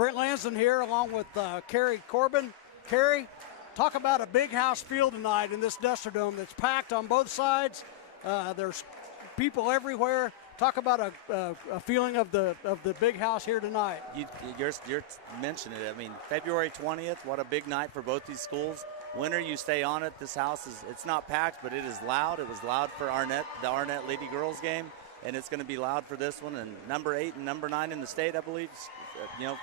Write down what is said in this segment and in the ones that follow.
Brent Lansden here along with Kerry Corbin. Kerry, talk about a big house field tonight in this Duster Dome that's packed on both sides. There's people everywhere. Talk about a feeling of the big house here tonight. You're mentioning it. I mean, February 20th, what a big night for both these schools. Winter, you stay on it. This house it's not packed, but it is loud. It was loud for the Arnett Leedey girls game, and it's going to be loud for this one. And number 8 and number 9 in the state, I believe,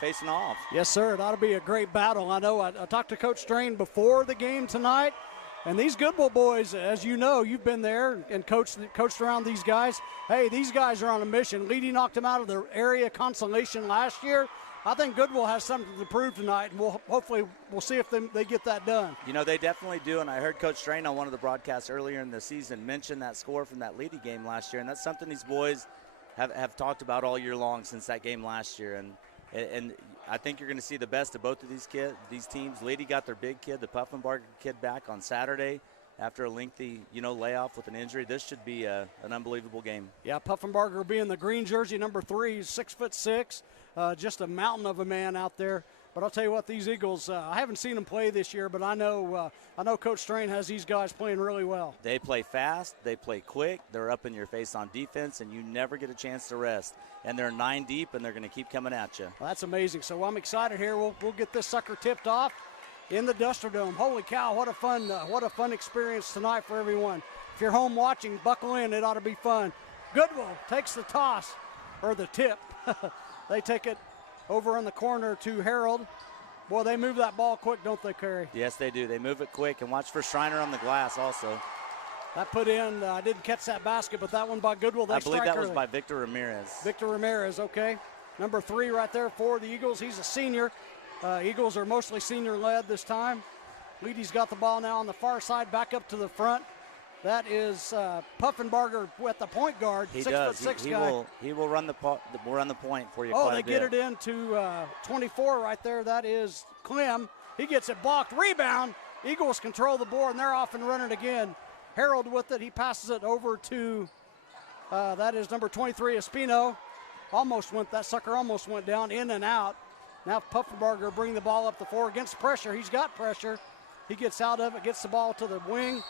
facing off. Yes, sir. It ought to be a great battle. I know I talked to Coach Strain before the game tonight, and these Goodwell boys, as you know, you've been there and coached around these guys. Hey, these guys are on a mission. Leedey knocked them out of the area consolation last year. I think Goodwell has something to prove tonight, and we'll see if they get that done. They definitely do, and I heard Coach Strain on one of the broadcasts earlier in the season mention that score from that Leedey game last year, and that's something these boys have talked about all year long since that game last year. And I think you're going to see the best of both of these teams. Leedey got their big kid, the Puffenbarger kid, back on Saturday after a lengthy, layoff with an injury. This should be an unbelievable game. Yeah, Puffenbarger will be in the green jersey, number 3, 6'6", just a mountain of a man out there. But I'll tell you what, these Eagles, I haven't seen them play this year, but I know Coach Strain has these guys playing really well. They play fast, they play quick, they're up in your face on defense, and you never get a chance to rest. And they're 9 deep, and they're going to keep coming at you. Well, that's amazing. So I'm excited here. We'll get this sucker tipped off in the Duster Dome. Holy cow, what a fun experience tonight for everyone. If you're home watching, buckle in. It ought to be fun. Goodwell takes the toss, or the tip. They take it over in the corner to Harold. Boy, they move that ball quick, don't they, Kerry? Yes, they do. They move it quick. And watch for Schreiner on the glass also. That put in, I didn't catch that basket, but that one by Goodwell. I believe that was by Victor Ramirez. Victor Ramirez, okay. Number 3 right there for the Eagles. He's a senior. Eagles are mostly senior-led this time. Leedey's got the ball now on the far side, back up to the front. That is Puffenbarger with the point guard. He 6'6" guy. He will run the point for you. Oh, they get it into 24 right there. That is Clem. He gets it blocked. Rebound. Eagles control the board, and they're off and running again. Harold with it. He passes it over to that is number 23, Espino. That sucker almost went down, in and out. Now Puffenbarger bring the ball up the floor against pressure. He's got pressure. He gets out of it, gets the ball to the wing.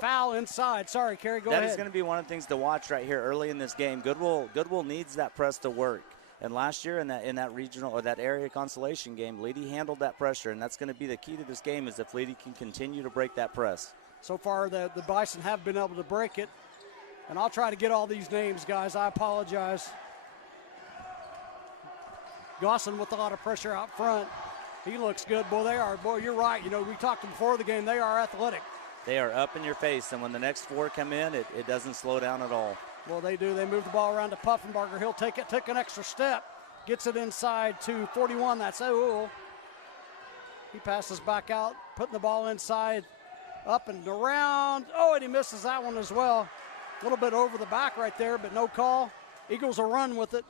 Foul inside. Sorry, Kerry, go ahead. That is going to be one of the things to watch right here early in this game. Goodwell needs that press to work. And last year in that regional or that area consolation game, Leedey handled that pressure, and that's going to be the key to this game is if Leedey can continue to break that press. So far, the Bison have been able to break it. And I'll try to get all these names, guys. I apologize. Gosson with a lot of pressure out front. He looks good. Boy, they are. Boy, you're right. We talked before the game. They are athletic. They are up in your face, and when the next 4 come in, it doesn't slow down at all. Well, they do. They move the ball around to Puffenbarger. He'll take an extra step. Gets it inside to 41. That's O'Ool. He passes back out, putting the ball inside, up and around. Oh, and he misses that one as well. A little bit over the back right there, but no call. Eagles will run with it.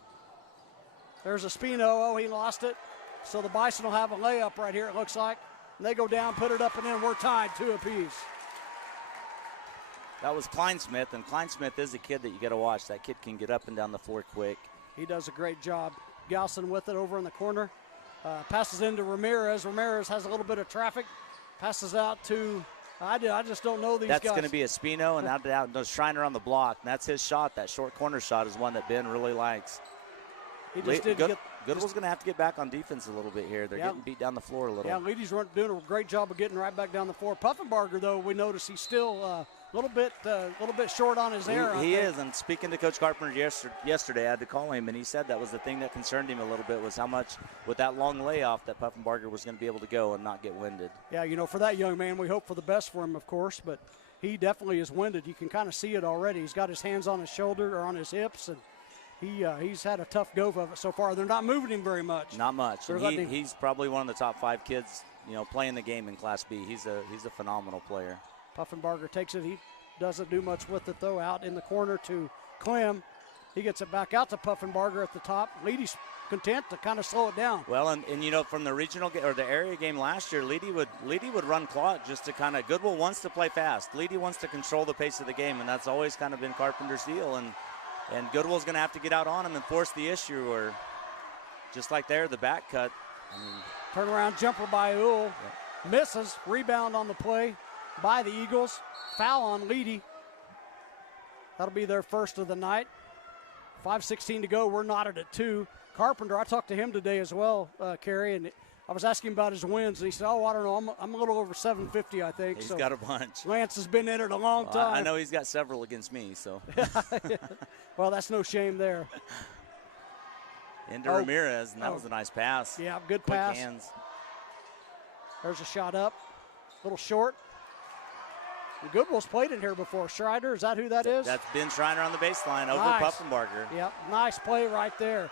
There's Espino. Oh, he lost it. So the Bison will have a layup right here, it looks like. And they go down, put it up, and in. We're tied 2 apiece. That was Kleinsmith, and Kleinsmith is a kid that you got to watch. That kid can get up and down the floor quick. He does a great job. Galson with it over in the corner. Passes into Ramirez. Ramirez has a little bit of traffic. Passes out to, I just don't know these guys. That's going to be Espino, and out Schreiner on the block. And that's his shot. That short corner shot is one that Ben really likes. He just didn't get. Goodwell's going to have to get back on defense a little bit here. They're getting beat down the floor a little. Yeah, Leedey's doing a great job of getting right back down the floor. Puffenbarger, though, we notice he's still a little bit short on his air. He is, and speaking to Coach Carpenter yesterday, I had to call him, and he said that was the thing that concerned him a little bit was how much, with that long layoff, that Puffenbarger was going to be able to go and not get winded. Yeah, for that young man, we hope for the best for him, of course, but he definitely is winded. You can kind of see it already. He's got his hands on his shoulder or on his hips, and he's had a tough go of it so far. They're not moving him very much. Not much. And he's probably one of the top 5 kids, playing the game in Class B. He's a phenomenal player. Puffenbarger takes it. He doesn't do much with it, though. Out in the corner to Clem. He gets it back out to Puffenbarger at the top. Leedey's content to kind of slow it down. Well, and from the regional or the area game last year, Leedey would run clock just to kind of. Goodwell wants to play fast. Leedey wants to control the pace of the game, and that's always kind of been Carpenter's deal. And Goodwell's going to have to get out on him and force the issue, or just like there, the back cut. I mean, turnaround jumper by Uhl. Misses. Rebound on the play by the Eagles. Foul on Leedey. That'll be their first of the night. 5:16 to go. We're knotted at 2. Carpenter, I talked to him today as well, Kerry, and I was asking about his wins, and he said, I don't know, I'm a little over 750, I think. He's got a bunch. Lance has been in it a long time. I know he's got several against me, so. Well, that's no shame there. Into Ramirez, and that was a nice pass. Yeah, good Quick pass. hands. There's a shot up, a little short. Goodwell's played in here before. Schreider, is that who that is? That's Ben Schreiner on the baseline over Nice. Puffenbarger. Yep, nice play right there.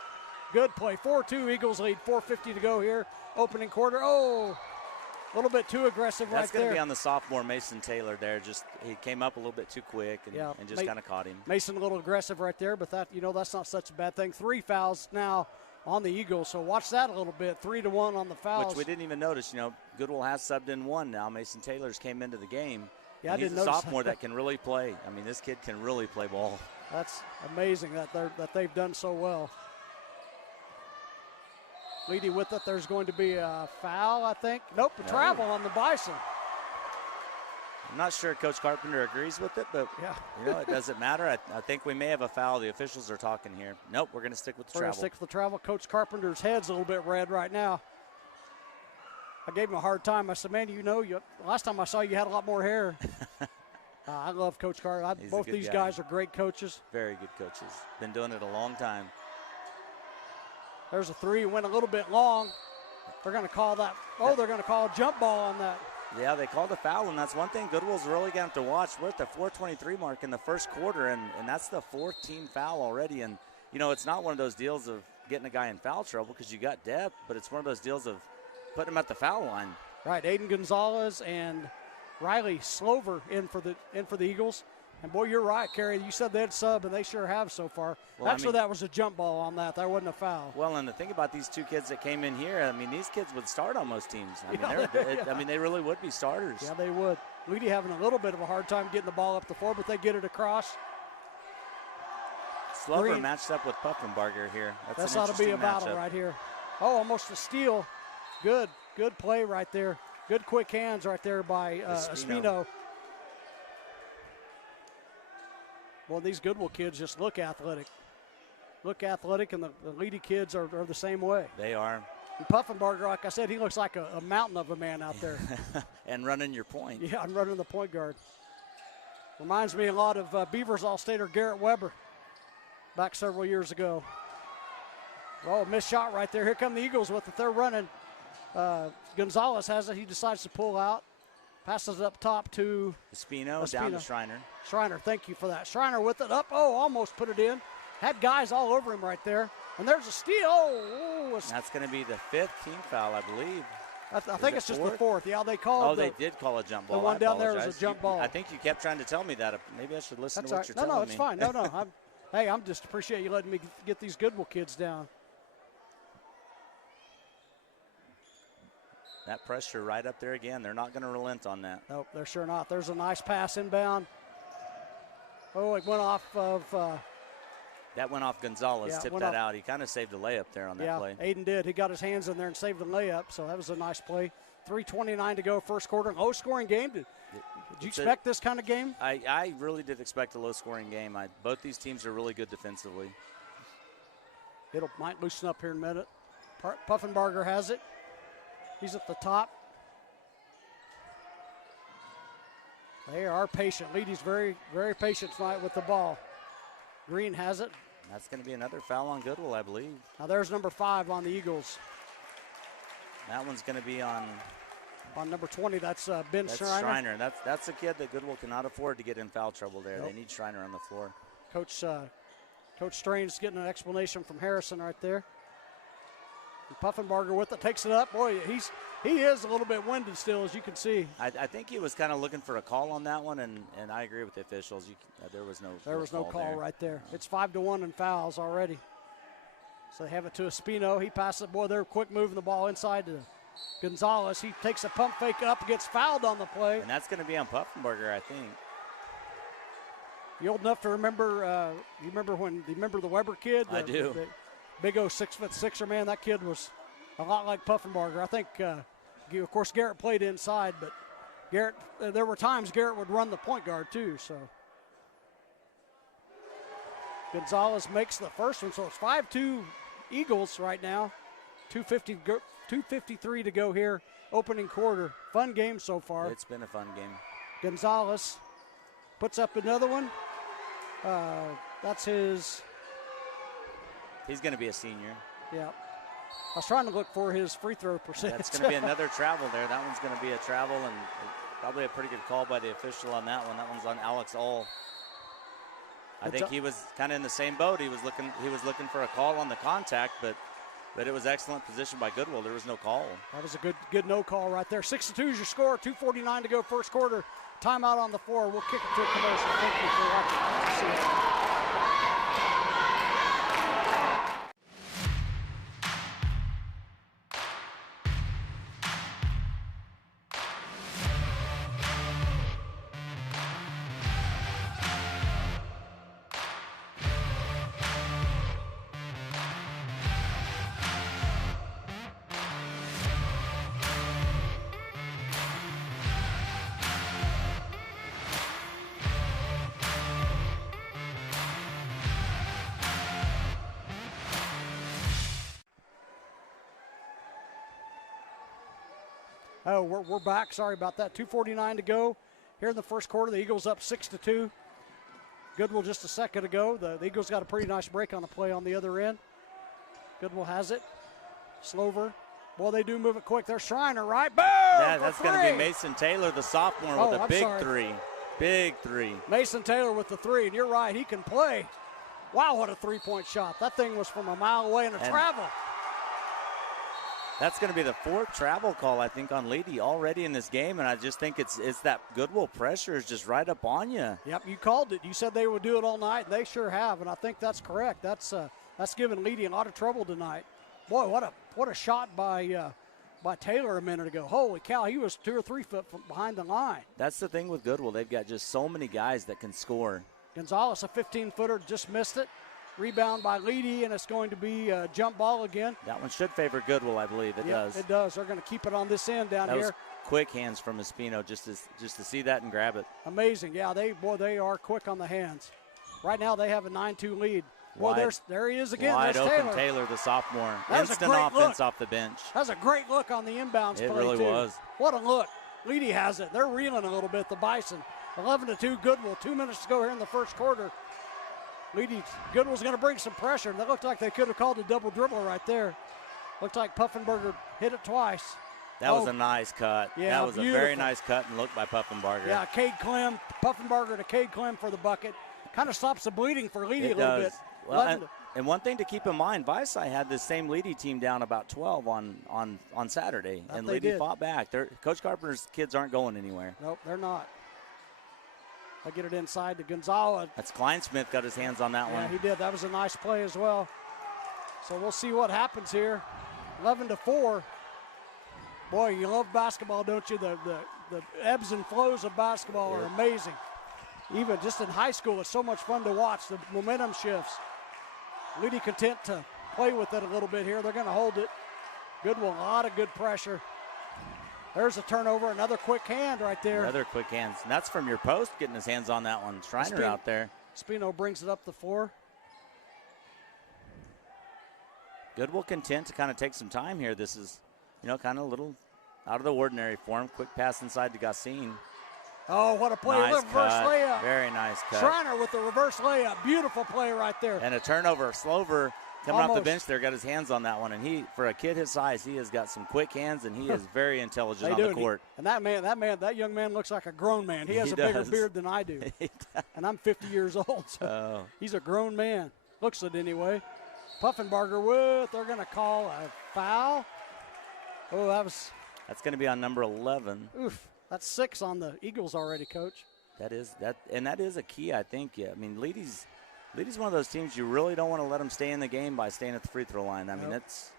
Good play. 4-2, Eagles lead. 4:50 to go here. Opening quarter. Oh, a little bit too aggressive right there. That's going to be on the sophomore Mason Taylor there. Just he came up a little bit too quick and just kind of caught him. Mason a little aggressive right there, but that's not such a bad thing. 3 fouls now on the Eagles, so watch that a little bit. 3-1 on the fouls. Which we didn't even notice. Goodwell has subbed in 1 now. Mason Taylor's came into the game. Yeah, I didn't notice. He's a sophomore that. that can really play. I mean, this kid can really play ball. That's amazing that they've done so well. Leedey with it. There's going to be a foul, I think. Nope, a travel on the Bison. I'm not sure Coach Carpenter agrees with it, but it doesn't matter. I think we may have a foul. The officials are talking here. Nope, we're going to stick with the travel. We're going to stick with the travel. Coach Carpenter's head's a little bit red right now. I gave him a hard time. I said, man, last time I saw you had a lot more hair. I love Coach Carter. Both these guys are great coaches. Very good coaches. Been doing it a long time. There's a 3. Went a little bit long. They're going to call that. They're going to call a jump ball on that. Yeah, they called a foul, and that's one thing Goodwell's really going to have to watch. We're at the 4:23 mark in the first quarter, and that's the 4th team foul already. And, it's not one of those deals of getting a guy in foul trouble because you got depth, but it's one of those deals of putting him at the foul line. Right, Aiden Gonzalez and Riley Slover in for the Eagles. And, boy, you're right, Kerry. You said they'd sub, and they sure have so far. Well, actually, that was a jump ball on that. That wasn't a foul. Well, and the thing about these 2 kids that came in here, these kids would start on most teams. They really would be starters. Yeah, they would. Leedey having a little bit of a hard time getting the ball up the floor, but they get it across. Slover matched up with Puffenbarger here. That ought to be a battle right here. Oh, almost a steal. Good play right there. Good quick hands right there by Espino. Well, these Goodwell kids just look athletic. And the Leedey kids are the same way. They are. And Puffenbarger, like I said, he looks like a mountain of a man out there. And running your point. Yeah, I'm running the point guard. Reminds me a lot of Beavers All-Stater Garrett Weber back several years ago. Oh, missed shot right there. Here come the Eagles with it. They're running. Gonzalez has it. He decides to pull out. Passes it up top to Espino, down to Schreiner. Schreiner, thank you for that. Schreiner with it up. Oh, almost put it in. Had guys all over him right there. And there's a steal. That's going to be the 5th team foul, I believe. I think it's just the 4th. Yeah, they called. They did call a jump ball. The one down there was a jump ball. I think you kept trying to tell me that. Maybe I should listen to what you're telling me. No, it's fine. No. I'm just appreciate you letting me get these Goodwell kids down. That pressure right up there again. They're not going to relent on that. Nope, they're sure not. There's a nice pass inbound. Oh, it went off of. That went off Gonzalez. Tipped that out. He kind of saved a layup there on that play. Yeah, Aiden did. He got his hands in there and saved the layup, so that was a nice play. 3:29 to go, first quarter. Low-scoring game. Did you expect this kind of game? I really did expect a low-scoring game. Both these teams are really good defensively. Might loosen up here in a minute. Puffenbarger has it. He's at the top. They are patient. Leedey's very, very patient tonight with the ball. Green has it. That's going to be another foul on Goodwell, I believe. Now there's number 5 on the Eagles. That one's going to be on number 20. That's Ben Schreiner. That's a kid that Goodwell cannot afford to get in foul trouble there. Nope. They need Schreiner on the floor. Coach Strange getting an explanation from Harrison right there. Puffenbarger with it, takes it up. Boy, he is a little bit winded still, as you can see. I think he was kind of looking for a call on that one, and I agree with the officials. There was no call right there. It's 5-1 in fouls already. So they have it to Espino. He passes it. Boy, they're quick moving the ball inside to Gonzalez. He takes a pump fake up, gets fouled on the play. And that's going to be on Puffenbarger, I think. You old enough to remember? You remember the Weber kid? I do. big old 6'6" man. That kid was a lot like Puffenbarger. I think, of course, Garrett played inside, but Garrett, there were times Garrett would run the point guard too. So Gonzalez makes the first one. So it's 5-2 Eagles right now. 2:53 to go here, opening quarter. Fun game so far. It's been a fun game. Gonzalez puts up another one. That's his. He's going to be a senior. Yeah. I was trying to look for his free throw percentage. That's going to be another travel there. That one's going to be a travel, and probably a pretty good call by the official on that one. That one's on Alex Ull. I think he was kind of in the same boat. He was looking for a call on the contact, but it was excellent position by Goodwell. There was no call. That was a good no call right there. 6-2 is your score. 2:49 to go first quarter. Timeout on the floor. We'll kick it to a commercial. Thank you for watching. See you. Oh, we're back. Sorry about that. 2:49 to go here in the first quarter. The Eagles up 6-2. Goodwell just a second ago. The Eagles got a pretty nice break on the play on the other end. Goodwell has it. Slover. Boy, they do move it quick. There's Schreiner, right? Boom! Yeah, that's going to be Mason Taylor, the sophomore, with a big three. Big three. Mason Taylor with the three, and you're right. He can play. Wow, what a three-point shot. That thing was from a mile away and travel. That's going to be the fourth travel call, I think, on Leedey already in this game, and I just think it's that Goodwell pressure is just right up on you. Yep, you called it. You said they would do it all night, and they sure have, and I think that's correct. That's giving Leedey a lot of trouble tonight. Boy, what a shot by Taylor a minute ago. Holy cow, he was 2 or 3 foot from behind the line. That's the thing with Goodwell. They've got just so many guys that can score. Gonzalez, a 15-footer, just missed it. Rebound by Leedey, and it's going to be a jump ball again. That one should favor Goodwell, I believe. It does. It does. They're going to keep it on this end down that here. Was quick hands from Espino just to see that and grab it. Amazing. Yeah, they are quick on the hands. Right now they have a 9-2 lead. Well, there he is again. Wide There's open Taylor, the sophomore. Instant offense off the bench. That's a great look on the inbounds play, It really was. What a look. Leedey has it. They're reeling a little bit, the Bison. 11-2 Goodwell. 2 minutes to go here in the first quarter. Goodwell's going to bring some pressure. That looked like they could have called a double dribble right there. Looked like Puffenbarger hit it twice. That was a nice cut. Yeah, that was beautiful. A very nice cut and look by Puffenbarger. Yeah, Cade Clem, Puffenbarger to Cade Clem for the bucket. Kind of stops the bleeding for Leedey a little bit. Well, and one thing to keep in mind, Visay had this same Leedey team down about 12 on Saturday, and Leedey fought back. Coach Carpenter's kids aren't going anywhere. Nope, they're not. I get it inside to Gonzalez. That's Kleinsmith got his hands on that one. Yeah, he did. That was a nice play as well. So we'll see what happens here. 11-4. Boy, you love basketball, don't you? The ebbs and flows of basketball are amazing. Even just in high school, it's so much fun to watch. The momentum shifts. Leedey content to play with it a little bit here. They're going to hold it. Goodwell, a lot of good pressure. There's a turnover, another quick hand right there. Another quick hands. And that's from your post getting his hands on that one. Schreiner out there. Espino brings it up the floor. Goodwell content to kind of take some time here. This is, kind of a little out of the ordinary for him. Quick pass inside to Gassine. Oh, what a play. Nice reverse cut. layup. Very nice cut. Schreiner with the reverse layup. Beautiful play right there. And a turnover. Slover coming off the bench there, got his hands on that one. And for a kid his size, he has got some quick hands, and he is very intelligent on the court. And that young man looks like a grown man. He has a bigger beard than I do. And I'm 50 years old, so he's a grown man. Looks it anyway. Puffenbarger they're going to call a foul. Oh, that's going to be on number 11. Oof. That's 6 on the Eagles already, Coach. That is a key, I think. Yeah, I mean, Leedey's one of those teams you really don't want to let them stay in the game by staying at the free throw line. I mean, it's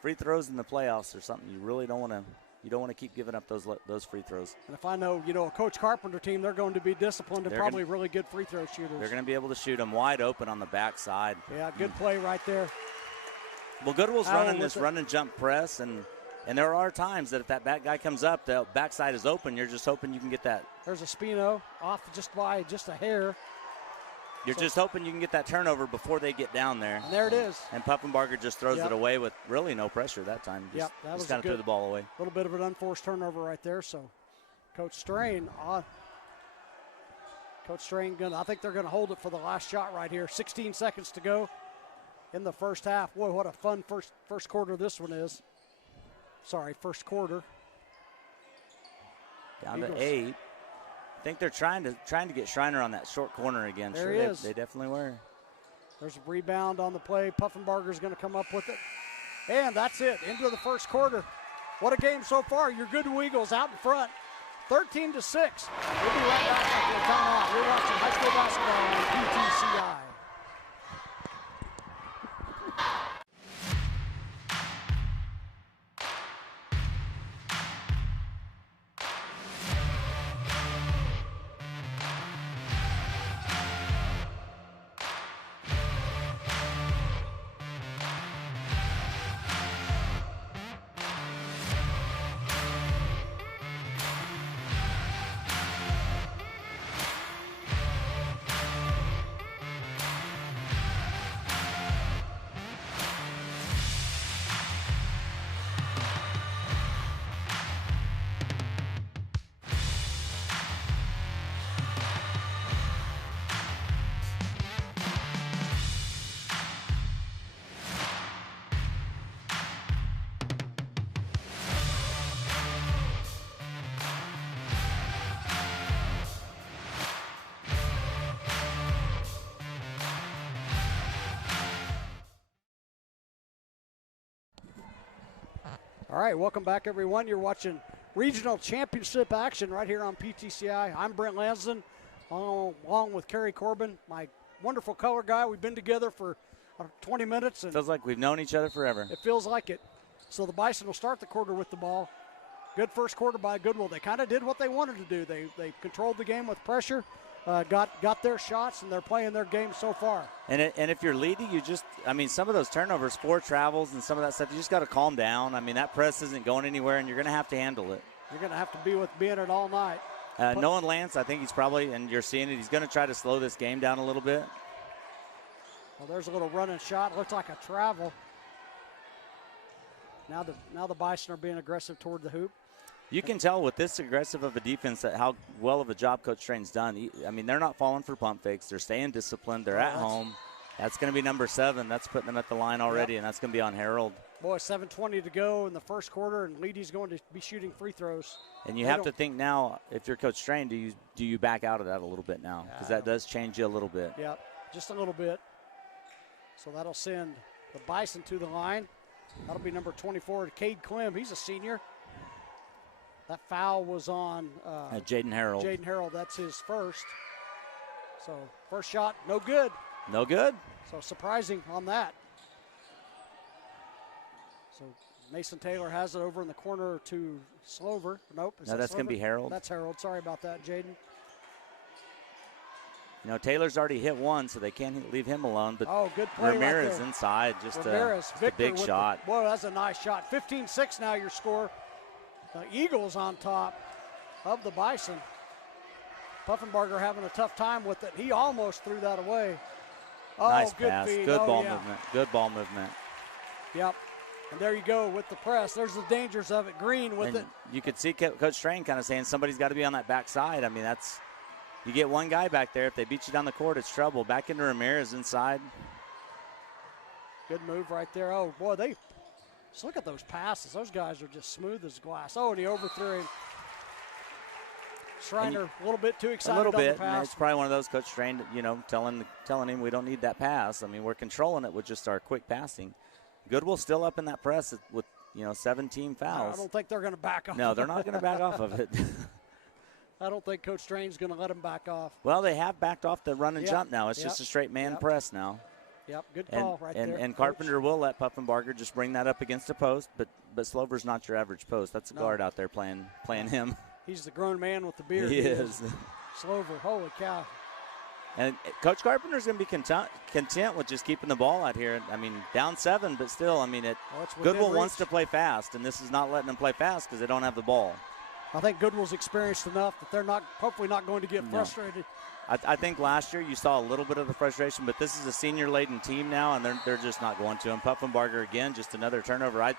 free throws in the playoffs or something you really don't want to. You don't want to keep giving up those free throws. And if I know, a Coach Carpenter team, they're going to be disciplined and probably really good free throw shooters. They're going to be able to shoot them wide open on the backside. Yeah, good play right there. Well, Goodwell's running this run and jump press, and there are times that if that back guy comes up, the backside is open. You're just hoping you can get that. There's a Spino off just by just a hair. You're just hoping you can get that turnover before they get down there. And there it is. And Pufenbarger just throws it away with really no pressure that time. Just, that was kind of threw the ball away. A little bit of an unforced turnover right there. So, Coach Strain, I think they're going to hold it for the last shot right here. 16 seconds to go in the first half. Boy, what a fun first quarter this one is. Sorry, first quarter. Down to 8. I think they're trying to get Schreiner on that short corner again. There he is. They definitely were. There's a rebound on the play. Pufenbarger's going to come up with it. And that's it. Into the first quarter. What a game so far. Your Goodwell Eagles out in front. 13-6. We'll be right back after the timeout. You're watching high school basketball on PTCI. All right, welcome back, everyone. You're watching regional championship action right here on PTCI. I'm Brent Lansden, along with Kerry Corbin, my wonderful color guy. We've been together for 20 minutes. And feels like we've known each other forever. It feels like it. So the Bison will start the quarter with the ball. Good first quarter by Goodwell. They kind of did what they wanted to do. They controlled the game with pressure. Got their shots, and they're playing their game so far. And if you're Leedey, some of those turnovers, 4 travels and some of that stuff, you just got to calm down. I mean, that press isn't going anywhere, and you're going to have to handle it. You're going to have to be in it all night. Nolan Lance, I think he's probably, and you're seeing it, he's going to try to slow this game down a little bit. Well, there's a little running shot. Looks like a travel. Now the Bison are being aggressive toward the hoop. You can tell with this aggressive of a defense that how well of a job Coach Strain's done. I mean, they're not falling for pump fakes. They're staying disciplined. They're at home. That's going to be number 7. That's putting them at the line already, and that's going to be on Harold. Boy, 7:20 to go in the first quarter, and Leedey's going to be shooting free throws. And you have to think now, if you're Coach Strain, do you back out of that a little bit now? Because that does change you a little bit. Yeah, just a little bit. So that'll send the Bison to the line. That'll be number 24, Cade Clem. He's a senior. That foul was on Jaden Harold. Jaden Harold, that's his first. So first shot, no good. No good. So surprising on that. So Mason Taylor has it over in the corner to Slover. Nope. No, that's going to be Harold. That's Harold. Sorry about that, Jaden. You know, Taylor's already hit one, so they can't leave him alone. But good play Ramirez right there. inside, just a big shot. Boy, that's a nice shot. 15-6 now your score. The Eagles on top of the Bison. Pufenbarger having a tough time with it. He almost threw that away. Oh, nice good pass. feed. Good ball movement. Good ball movement. Yep. And there you go with the press. There's the dangers of it. Green with it. You could see Coach Strain kind of saying somebody's got to be on that backside. I mean, you get one guy back there. If they beat you down the court, it's trouble. Back into Ramirez inside. Good move right there. Oh, boy, just look at those passes. Those guys are just smooth as glass. Oh, and he overthrew him. Schreiner a little bit too excited on the pass. And it's probably one of those Coach Strain, telling him we don't need that pass. I mean, we're controlling it with just our quick passing. Goodwell still up in that press with 17 fouls. I don't think they're going to back off. No, they're not going to back off of it. I don't think Coach Strain's going to let them back off. Well, they have backed off the run and jump now. It's just a straight man press now. Yep, good call right there. And Carpenter will let Pufenbarger just bring that up against a post, but Slover's not your average post. That's a guard out there playing him. He's the grown man with the beard. He is. Slover, holy cow. And Coach Carpenter's going to be content with just keeping the ball out here. I mean, down 7, but still, I mean, Goodwell wants to play fast, and this is not letting them play fast because they don't have the ball. I think Goodwell's experienced enough that they're hopefully not going to get frustrated. I think last year you saw a little bit of the frustration, but this is a senior-laden team now, and they're just not going to. And Puffenbarger, again, just another turnover.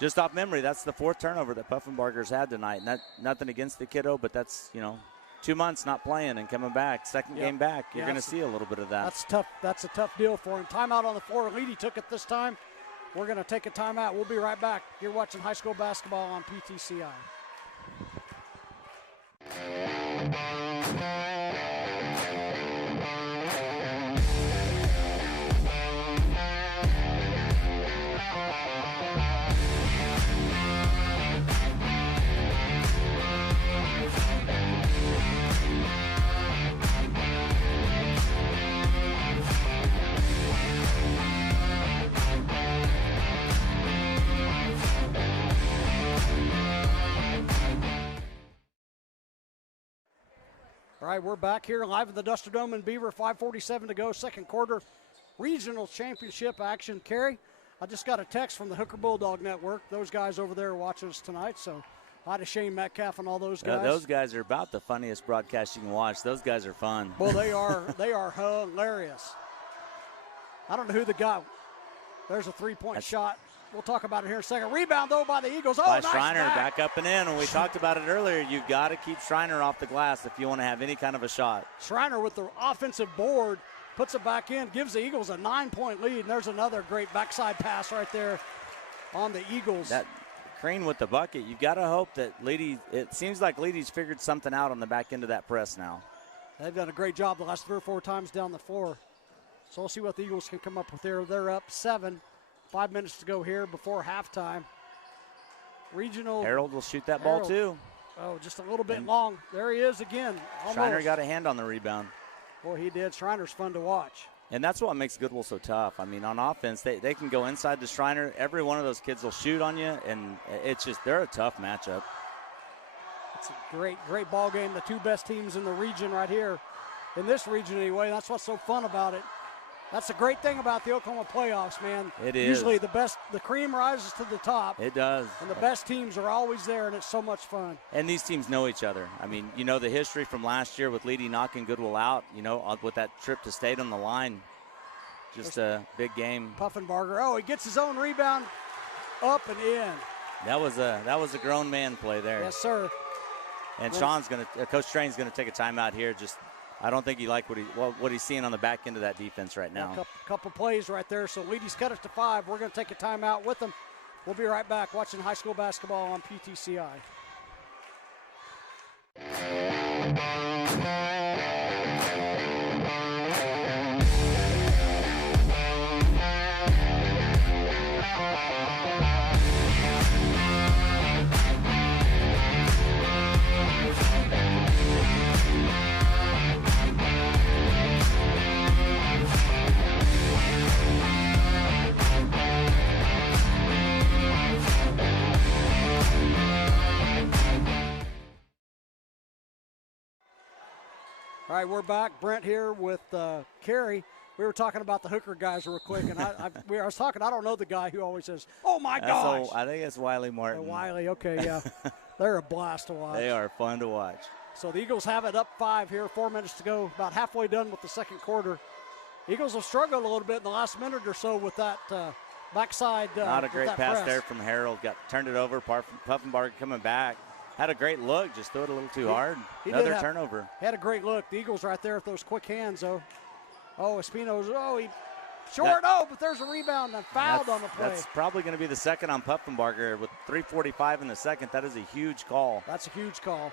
Just off memory, that's the 4th turnover that Puffenbarger's had tonight. And nothing against the kiddo, but that's, 2 months not playing and coming back, second game back. You're going to see a little bit of that. That's tough. That's a tough deal for him. Timeout on the floor. Leedey took it this time. We're going to take a timeout. We'll be right back. You're watching high school basketball on PTCI. All right, we're back here live at the Duster Dome in Beaver. 5:47 to go, second quarter. Regional championship action. Kerry, I just got a text from the Hooker Bulldog Network. Those guys over there are watching us tonight, so hi to Shane Metcalf and all those guys. Those guys are about the funniest broadcast you can watch. Those guys are fun. Well, they are. They are hilarious. I don't know who the guy. There's a three-point shot. We'll talk about it here in a second. Rebound, though, by the Eagles. By nice Schreiner, back up and in. And we talked about it earlier. You've got to keep Schreiner off the glass if you want to have any kind of a shot. Schreiner with the offensive board, puts it back in, gives the Eagles a 9-point lead. And there's another great backside pass right there on the Eagles. That Crane with the bucket. You've got to hope that Leedey, it seems like Leedey's figured something out on the back end of that press now. They've done a great job the last 3 or 4 times down the floor. So we'll see what the Eagles can come up with there. They're up 7. 5 minutes to go here before halftime. Regional. Harold will shoot that ball too. Oh, just a little bit long. There he is again. Almost. Schreiner got a hand on the rebound. Boy, he did. Schreiner's fun to watch. And that's what makes Goodwell so tough. I mean, on offense, they can go inside the Schreiner. Every one of those kids will shoot on you, and it's just, they're a tough matchup. It's a great, great ball game. The 2 best teams in the region right here. In this region anyway. That's what's so fun about it. That's the great thing about the Oklahoma playoffs, man. It is. Usually the cream rises to the top. It does. And the best teams are always there, and it's so much fun. And these teams know each other. I mean, the history from last year with Leedey knocking Goodwell out, with that trip to state on the line. Just a big game. Puffenbarger. Oh, he gets his own rebound up and in. That was a grown man play there. Yes, sir. And Coach Train's going to take a timeout here. I don't think he liked what he's seeing on the back end of that defense right now. A couple plays right there. So Leedey's cut it to 5. We're going to take a timeout with them. We'll be right back watching high school basketball on PTCI. All right, we're back. Brent here with Kerry. We were talking about the Hooker guys real quick, and I was talking. I don't know the guy who always says, "Oh my gosh!" I think it's Wiley Martin. Wiley, okay, yeah, they're a blast to watch. They are fun to watch. So the Eagles have it up 5 here. 4 minutes to go. About halfway done with the second quarter. Eagles have struggled a little bit in the last minute or so with that backside. Not a great pass press there from Harold. Turned it over. Puffenbarger coming back. Had a great look, just threw it a little too hard. Another turnover. Had a great look. The Eagles right there with those quick hands, though. Oh, Espino's, he short. But there's a rebound and fouled on the play. That's probably going to be the second on Puffenbarger with 3:45 in the second. That is a huge call. That's a huge call.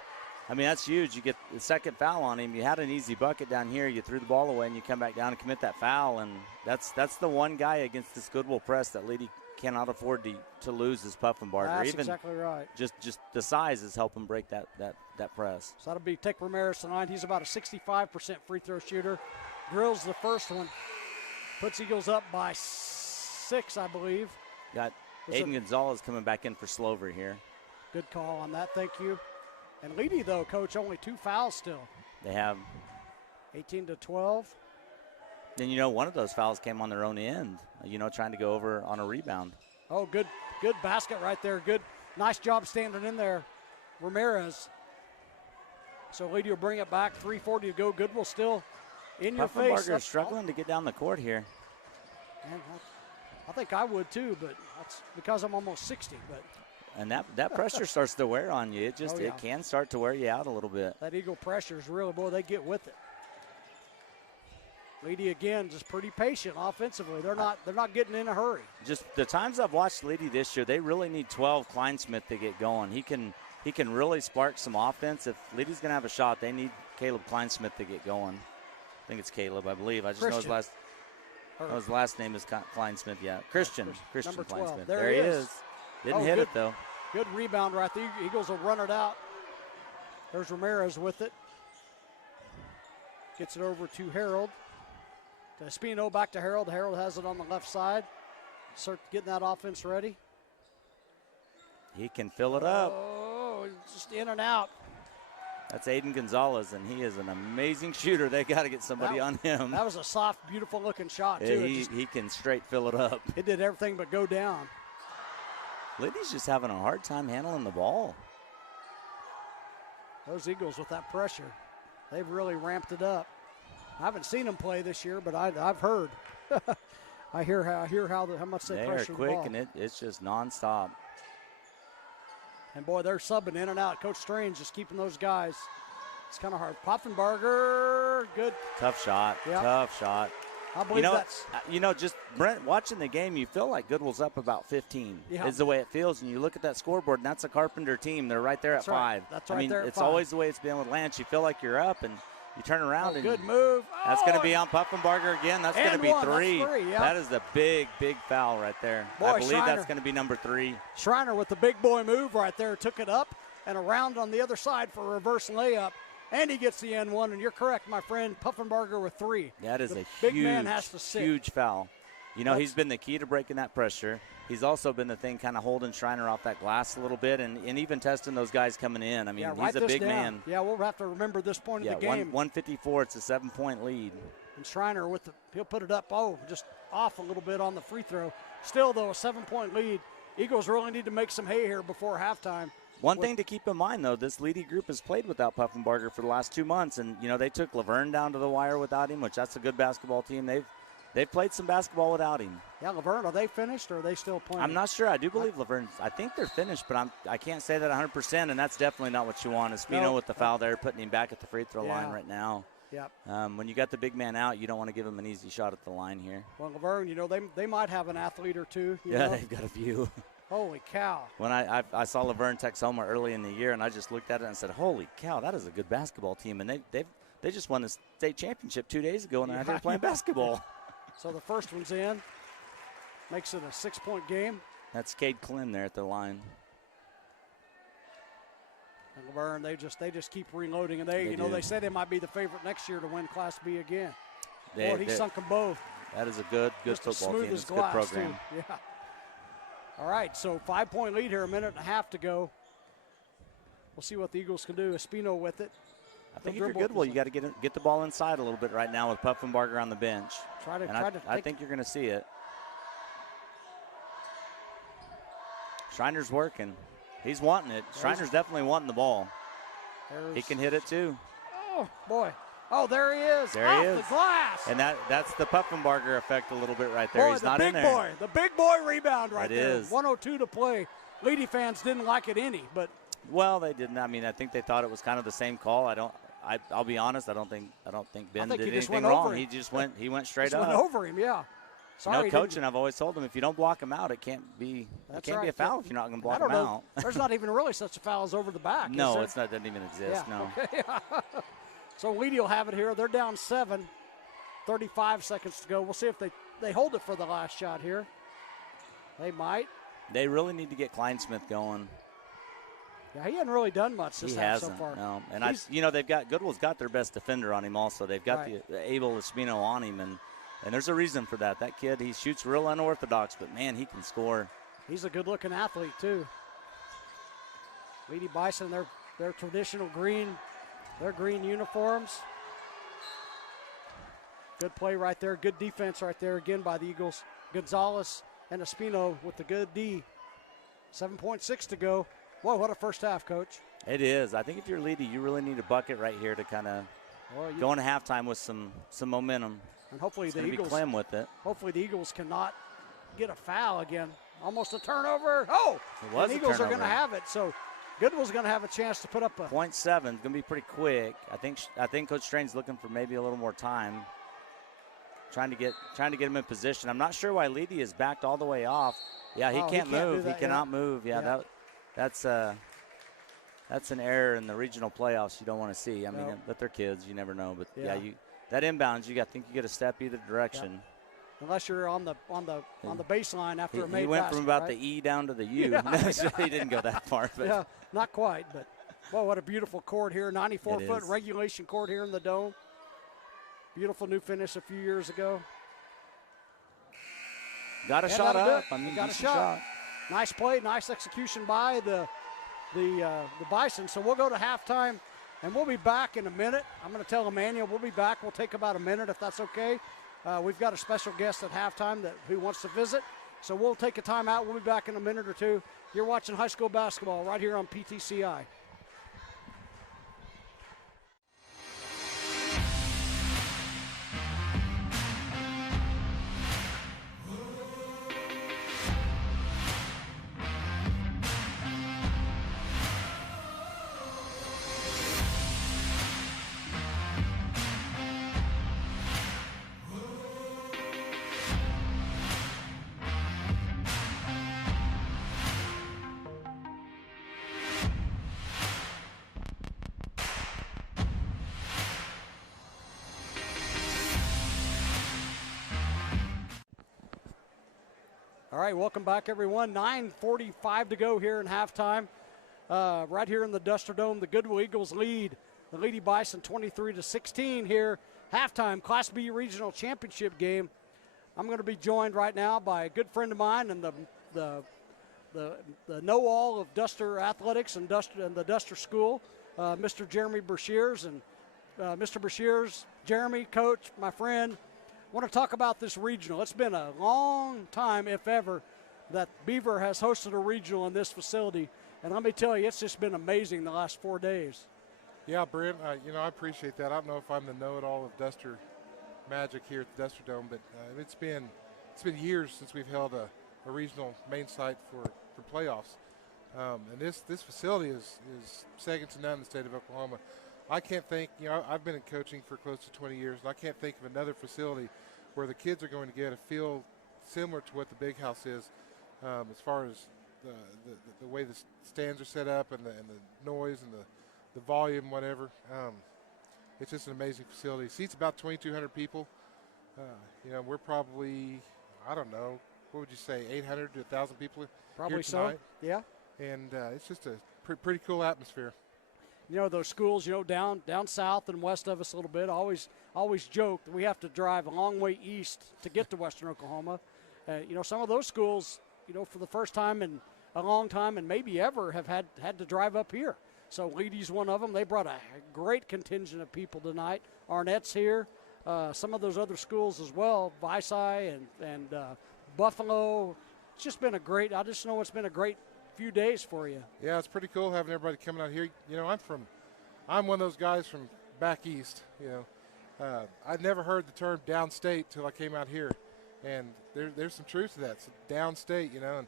I mean, that's huge. You get the second foul on him. You had an easy bucket down here. You threw the ball away, and you come back down and commit that foul. And that's the one guy against this Goodwell press that Leedey cannot afford to lose is Puffenbarger. That's exactly right. Just the size is helping break that press. So that'll be Tech Ramirez tonight. He's about a 65% free throw shooter. Drills the first one. Puts Eagles up by 6, I believe. Got Aiden Gonzalez coming back in for Slover here. Good call on that. Thank you. And Leedey, though, Coach, only 2 fouls still. They have. 18-12. Then, one of those fouls came on their own end, trying to go over on a rebound. Oh, good basket right there. Nice job standing in there, Ramirez. So Leedey will bring it back. 3:40 to go. Goodwell still in your face. Puffenbarger struggling to get down the court here. Man, I think I would too, but that's because I'm almost 60. But and that pressure starts to wear on you. It can start to wear you out a little bit. That Eagle pressure is really, boy, they get with it. Leedey again, just pretty patient offensively. They're not getting in a hurry. Just the times I've watched Leedey this year, they really need 12 Kleinsmith to get going. He can really spark some offense. If Leedey's going to have a shot, they need Caleb Kleinsmith to get going. I think it's Caleb, I believe. I just know his last name is Kleinsmith. Yeah, Christian number 12. Kleinsmith. There he is. Didn't hit it though. Good rebound right there. Eagles will run it out. There's Ramirez with it. Gets it over to Harold. To Espino, back to Harold. Harold has it on the left side. Start getting that offense ready. He can fill it up. Oh, just in and out. That's Aiden Gonzalez, and he is an amazing shooter. They got to get somebody on him. That was a soft, beautiful-looking shot, too. He can straight fill it up. It did everything but go down. Leedey's just having a hard time handling the ball. Those Eagles with that pressure, they've really ramped it up. I haven't seen them play this year, but I've heard. I hear how much they pressure the ball. They are quick, and it's just nonstop. And, boy, they're subbing in and out. Coach Strange just keeping those guys. It's kind of hard. Poffenbarger, good. Tough shot. Yep. Tough shot. I believe that's. Just Brent, watching the game, you feel like Goodwell's up about 15. Yeah. Is the way it feels. And you look at that scoreboard, and that's a Carpenter team. They're right there at 5. That's right there at 5. It's always the way it's been with Lance. You feel like you're up, and you turn around. And good move. That's going to be on Puffenbarger again. That's going to be 3. Yeah. That is a big, big foul right there. Boy, I believe Schreiner, that's going to be number 3. Schreiner with the big boy move right there. Took it up and around on the other side for a reverse layup. And he gets the N1, and you're correct, my friend. Puffenbarger with 3. That is a big man has to sit. Huge foul. He's been the key to breaking that pressure. He's also been the thing kind of holding Schreiner off that glass a little bit and even testing those guys coming in. He's a big man. Yeah, we'll have to remember this point of the game. 154, it's a 7-point lead. And Schreiner he'll put it up, just off a little bit on the free throw. Still, though, a 7-point lead. Eagles really need to make some hay here before halftime. One thing to keep in mind, though, this Leedey group has played without Puffenbarger for the last 2 months, and they took Laverne down to the wire without him, which that's a good basketball team. They've played some basketball without him. Yeah, Laverne, are they finished or are they still playing? I'm not sure. I do believe Laverne. I think they're finished, but I can't say that 100%, and that's definitely not what you want. Espino with the foul there, putting him back at the free throw line right now. Yep. When you got the big man out, you don't want to give him an easy shot at the line here. Well, Laverne, they might have an athlete or two. They've got a few. Holy cow. When I saw Laverne Texoma early in the year, and I just looked at it and said, holy cow, that is a good basketball team. And they just won the state championship 2 days ago, and they're out here playing basketball. So the first one's in. Makes it a 6-point game. That's Cade Clem there at the line. And Laverne, they just keep reloading. And they say they might be the favorite next year to win Class B again. He sunk them both. That is a good football team. It's a good program. Too. Yeah. All right, so 5-point lead here, 1.5 minutes to go. We'll see what the Eagles can do. Espino with it. I think if you're Goodwell, you got to get the ball inside a little bit right now with Puffenbarger on the bench. I think you're going to see it. Schreiner's working. He's wanting it. Schreiner's definitely wanting the ball. He can hit it too. Oh, boy. Oh, there he is. There he is. The glass. And that's the Puffenbarger effect a little bit right there. Boy, he's not in there. The big boy rebound right there. It is. 1:02 to play. Leedey fans didn't like it any, but. Well, they didn't. I think they thought it was kind of the same call. I'll be honest. I don't think Ben did anything wrong. He just went straight up. Went over him, yeah. Sorry, coaching, I've always told him if you don't block him out, it can't be a foul if you're not going to block him out. There's not even really such a foul as over the back. No, it's not. Doesn't even exist. Yeah. No. Okay. So Leedey will have it here. They're down 7. 35 seconds to go. We'll see if they hold it for the last shot here. They might. They really need to get Kleinsmith going. Yeah, he hasn't really done much this half so far. No, and Goodwell's got their best defender on him also. They've got the Abel Espino on him, and there's a reason for that. That kid, he shoots real unorthodox, but man, he can score. He's a good-looking athlete too. Leedey Bison, their traditional green, their green uniforms. Good play right there. Good defense right there again by the Eagles. Gonzalez and Espino with the good D. 7.6 to go. Whoa, what a first half, Coach. It is. I think if you're Leedey, you really need a bucket right here to kind of go into halftime with some momentum. And hopefully it's the Eagles be Clem with it. Hopefully the Eagles cannot get a foul again. Almost a turnover. Oh, it was the Eagles are going to have it. So Goodwell's going to have a chance to put up a 0.7. It's going to be pretty quick. I think Coach Strain's looking for maybe a little more time, trying to get him in position. I'm not sure why Leedey is backed all the way off. Yeah, he can't move. He cannot move. Yeah, that's an error in the regional playoffs you don't want to see. I mean, but they're kids. You never know. But that inbounds, you think you get a step either direction. Yeah. Unless you're on the baseline after a made basket. He went from about the E down to the U. Yeah. He didn't go that far. But. Yeah, not quite. But, well, what a beautiful court here. 94-foot regulation court here in the Dome. Beautiful new finish a few years ago. Got a shot up. Got a shot. Nice play, nice execution by the Bison. So we'll go to halftime, and we'll be back in a minute. I'm going to tell Emmanuel we'll be back. We'll take about a minute if that's okay. We've got a special guest at halftime who wants to visit. So we'll take a timeout. We'll be back in a minute or two. You're watching high school basketball right here on PTCI. All right, welcome back, everyone. 9:45 to go here in halftime. Right here in the Duster Dome, the Goodwell Eagles lead the Leedey Bison 23-16 here. Halftime, Class B Regional Championship game. I'm going to be joined right now by a good friend of mine and the know-all of Duster Athletics and the Duster School, Mr. Jeremy Brashears. And Mr. Brashears, Jeremy, Coach, my friend, I want to talk about this regional. It's been a long time, if ever, that Beaver has hosted a regional in this facility. And let me tell you, it's just been amazing the last 4 days. Yeah, Brent, I appreciate that. I don't know if I'm the know-it-all of Duster magic here at the Duster Dome, but it's been years since we've held a regional main site for playoffs. And this facility is second to none in the state of Oklahoma. I can't think, I've been in coaching for close to 20 years, and I can't think of another facility where the kids are going to get a feel similar to what the Big House is, as far as the way the stands are set up and the noise and the volume, whatever. It's just an amazing facility. It seats about 2,200 people. We're probably, I don't know, what would you say, 800 to 1,000 people probably here tonight. So, yeah. And it's just a pretty cool atmosphere. Those schools, down south and west of us a little bit, always joke that we have to drive a long way east to get to Western Oklahoma. Some of those schools, for the first time in a long time and maybe ever have had to drive up here. So Leedey's one of them. They brought a great contingent of people tonight. Arnett's here. Some of those other schools as well, Visay and Buffalo. It's just been I just know it's been a great few days for you. Yeah, it's pretty cool having everybody coming out here. I'm one of those guys from back east. I'd never heard the term downstate till I came out here, and there's some truth to that. It's downstate, and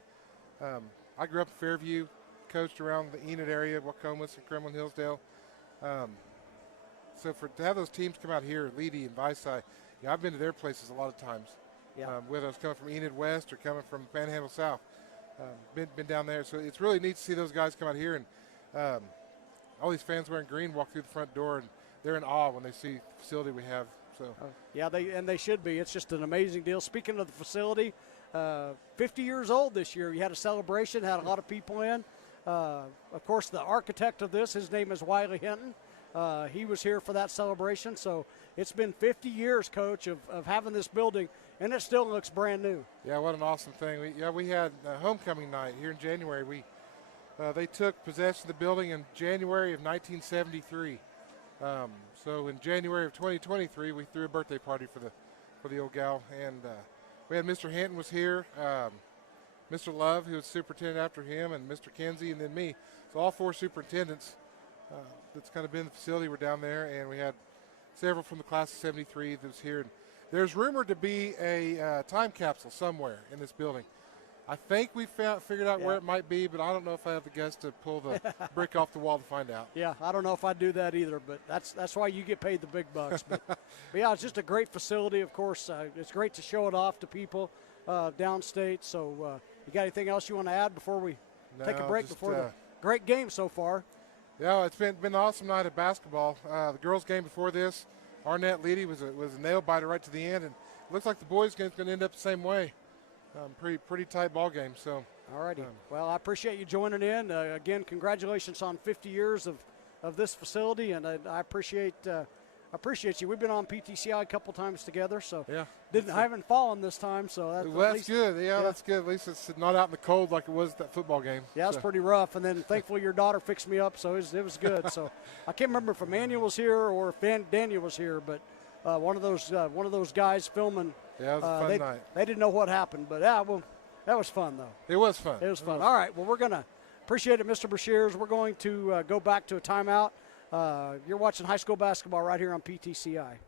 I grew up in Fairview, coached around the Enid area, Wacomas and Kremlin Hillsdale. So to have those teams come out here, Leedey and Visay, I've been to their places a lot of times. Yeah. Whether it's coming from Enid West or coming from Panhandle South. Been down there, so it's really neat to see those guys come out here, and all these fans wearing green walk through the front door, and they're in awe when they see the facility we have. So yeah, they should be. It's just an amazing deal. Speaking of the facility, 50 years old this year. You had a celebration, had a lot of people in. Of course, the architect of this, his name is Wiley Hinton. He was here for that celebration. So it's been 50 years, Coach, of having this building, and it still looks brand new. Yeah, what an awesome thing. We had homecoming night here in January. They took possession of the building in January of 1973. So in January of 2023, we threw a birthday party for the old gal, and we had Mr. Hinton was here, Mr. Love, who was superintendent after him, and Mr. Kinsey, and then me. So all 4 superintendents that's kind of been in the facility were down there, and we had several from the class of 73 that was here. And there's rumored to be a time capsule somewhere in this building. I think we figured out where it might be, but I don't know if I have the guts to pull the brick off the wall to find out. Yeah, I don't know if I'd do that either, but that's why you get paid the big bucks. But yeah, it's just a great facility, of course. It's great to show it off to people downstate. So you got anything else you want to add before we take a break before the great game so far? Yeah, it's been an awesome night of basketball. The girls' game before this, Arnett Leedey was a nail biter right to the end, and it looks like the boys' game's going to end up the same way. Pretty tight ball game. So, all righty. Well, I appreciate you joining in. Again, congratulations on 50 years of this facility, and I appreciate you. We've been on PTCI a couple times together, so I haven't fallen this time. So that's good. Yeah, that's good. At least it's not out in the cold like it was that football game. Yeah, it's pretty rough. And then thankfully your daughter fixed me up, so it was good. So I can't remember if Emmanuel was here or if Daniel was here, but one of those guys filming. Yeah, it was a fun night. They didn't know what happened, but that was fun, though. It was fun. It was fun. All right, well, we're going to appreciate it, Mr. Brashears. We're going to go back to a timeout. You're watching high school basketball right here on PTCI.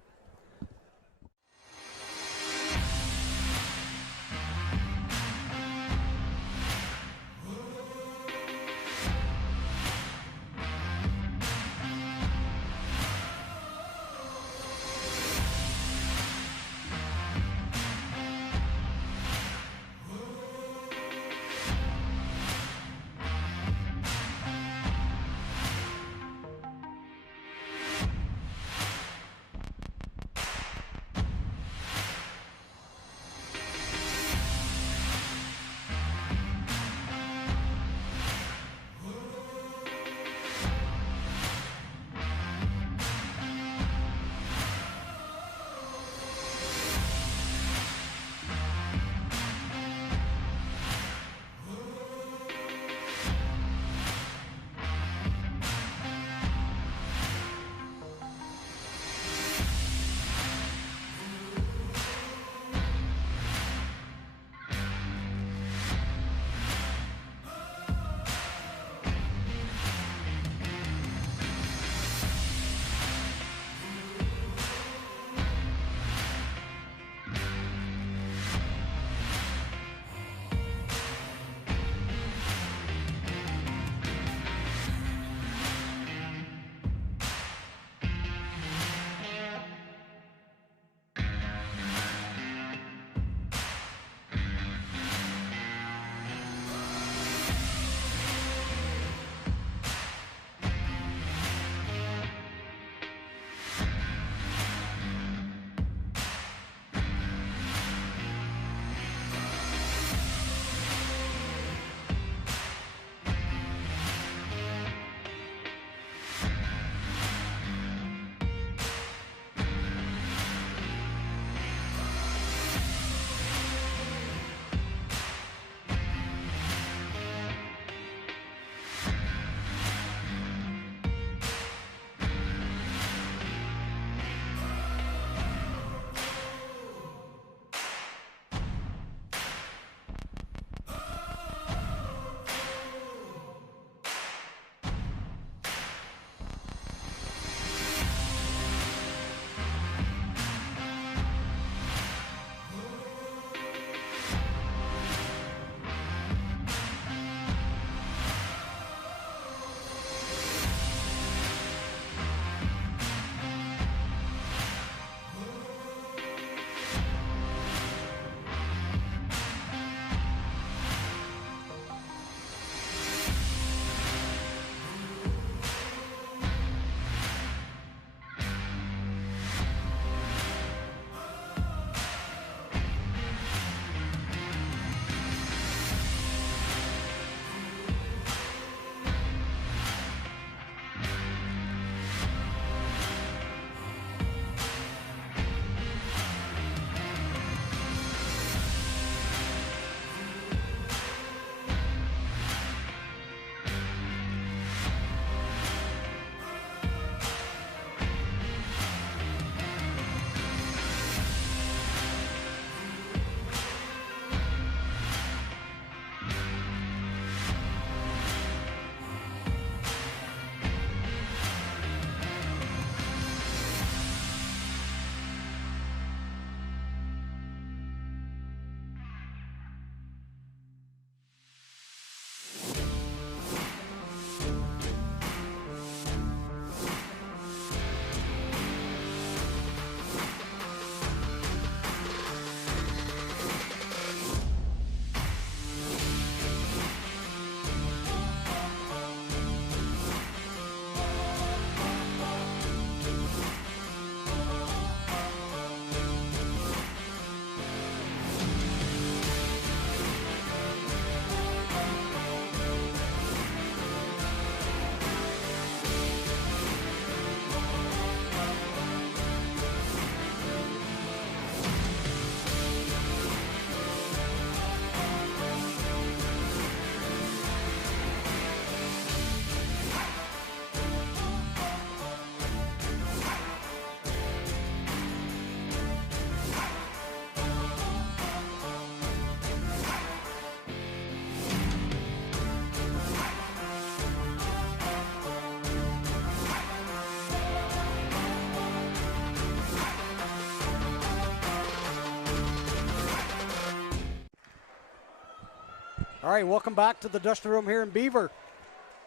All right, welcome back to the Duster Room here in Beaver.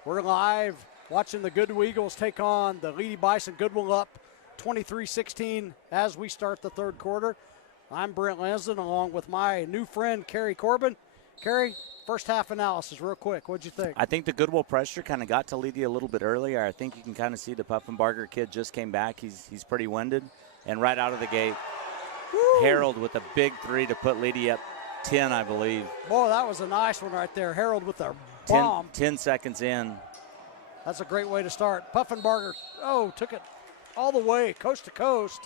We're live watching the Goodwell Eagles take on the Leedey Bison. Goodwell up 23-16 as we start the third quarter. I'm Brent Lansden along with my new friend, Kerry Corbin. Kerry, first half analysis real quick. What'd you think? I think the Goodwell pressure kind of got to Leedey a little bit earlier. I think you can kind of see the Puffenbarger kid just came back. He's pretty winded. And right out of the gate, Woo! Harold with a big three to put Leedey up 10, I believe. Boy, that was a nice one right there. Harold with a bomb. 10 seconds in. That's a great way to start. Puffenbarger, took it all the way, coast to coast.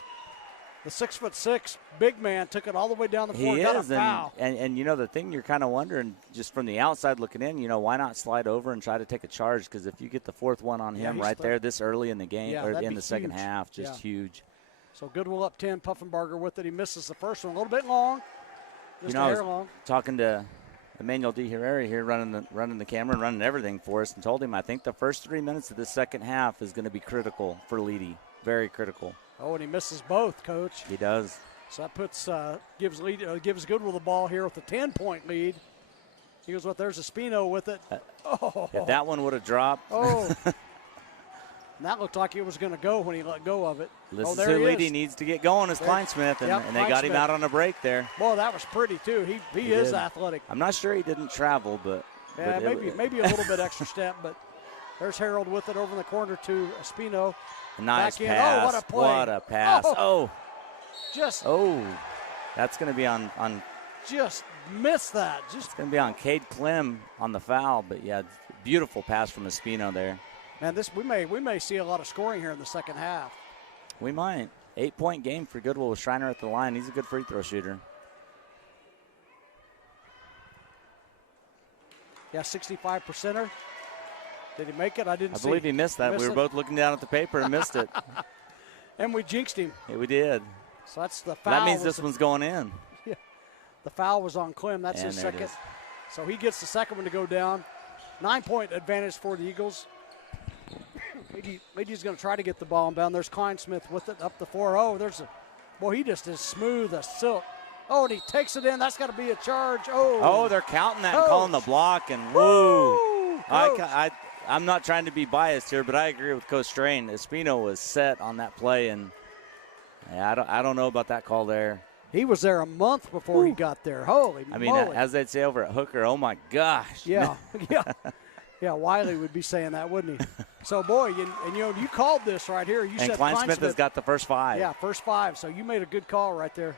The 6'6" big man took it all the way down the floor. He got is, a foul. and you know, the thing you're kind of wondering, just from the outside looking in, you know, why not slide over and try to take a charge? Because if you get the fourth one on him right there this early in the game, or in the second half, just huge. So Goodwell up 10, Puffenbarger with it. He misses the first one, a little bit long. Just you know, a hair long. Talking to Emmanuel D. Herrera here, running the camera and running everything for us, and told him I think the first 3 minutes of this second half is going to be critical for Leedey, very critical. Oh, and he misses both, Coach. He does. So that puts gives Goodwell the ball here with a 10-point lead. He goes, there's a Espino with it. If that one would have dropped. And that looked like it was going to go when he let go of it. This is who Leedey needs to to is Kleinsmith, and they got him out on a break there. Boy, that was pretty, too. He is athletic. I'm not sure he didn't travel, but. Yeah, maybe a little bit extra step, but there's Harold with it over in the corner to Espino. Nice pass. Oh, what a play. What a pass. That's going to be on. Just missed that. It's going to be on Cade Clem on the foul, but yeah, beautiful pass from Espino there. Man, we may see a lot of scoring here in the second half. We might. 8-point game for Goodwell with Schreiner at the line. He's a good free throw shooter. Yeah, 65%er. Did he make it? I believe he missed that. We were both looking down at the paper and missed it. And we jinxed him. Yeah, we did. So that's the foul. That means this one's going in. Yeah. The foul was on Clem. That's his second. So he gets the second one to go down. 9-point advantage for the Eagles. Leedey's going to try to get the ball inbound. There's Kleinsmith with it up the floor. He just is smooth as silk. Oh, and he takes it in. That's got to be a charge. They're counting that and calling the block, and woo. I'm not trying to be biased here, but I agree with Coach Strain. Espino was set on that play, and I don't know about that call there. He was there a month before he got there. Holy moly. As they'd say over at Hooker, oh, my gosh. Yeah, yeah. Yeah, Wiley would be saying that, wouldn't he? So, boy, you called this right here. You said Kleinsmith has got the first 5. Yeah, first 5. So you made a good call right there.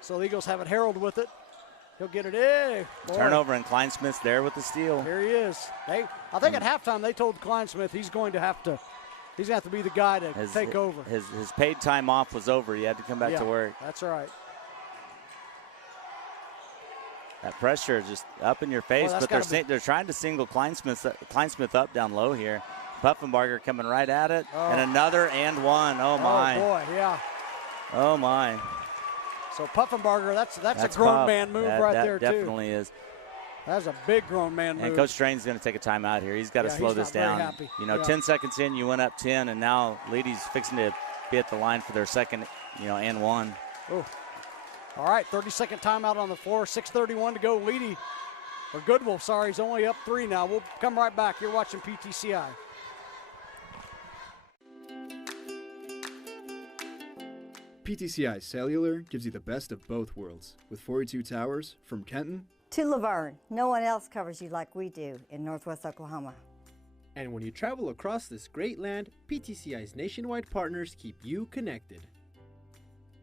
So the Eagles have it. Harold with it. He'll get it. Turnover, and Kleinsmith's there with the steal. Here he is. I think at halftime they told Kleinsmith he's going to have to be the guy to take over. His paid time off was over. He had to come back to work. That's right. That pressure just up in your face, but they're trying to single Kleinsmith up down low here. Puffenbarger coming right at it, and another and one. Oh, my. Oh, boy, yeah. Oh, my. So Puffenbarger, that's a grown man move there, too. That definitely is. That's a big grown man move. And Coach Strain's going to take a timeout here. He's got to slow this down. Happy. 10 seconds in, you went up 10, and now Leedey's fixing to be at the line for their second, and one. Oh. All right, 30-second timeout on the floor. 6:31 to go. Leedey, or Goodwell, sorry, he's only up 3 now. We'll come right back. You're watching PTCI. PTCI Cellular gives you the best of both worlds. With 42 towers from Kenton to Laverne. No one else covers you like we do in Northwest Oklahoma. And when you travel across this great land, PTCI's nationwide partners keep you connected.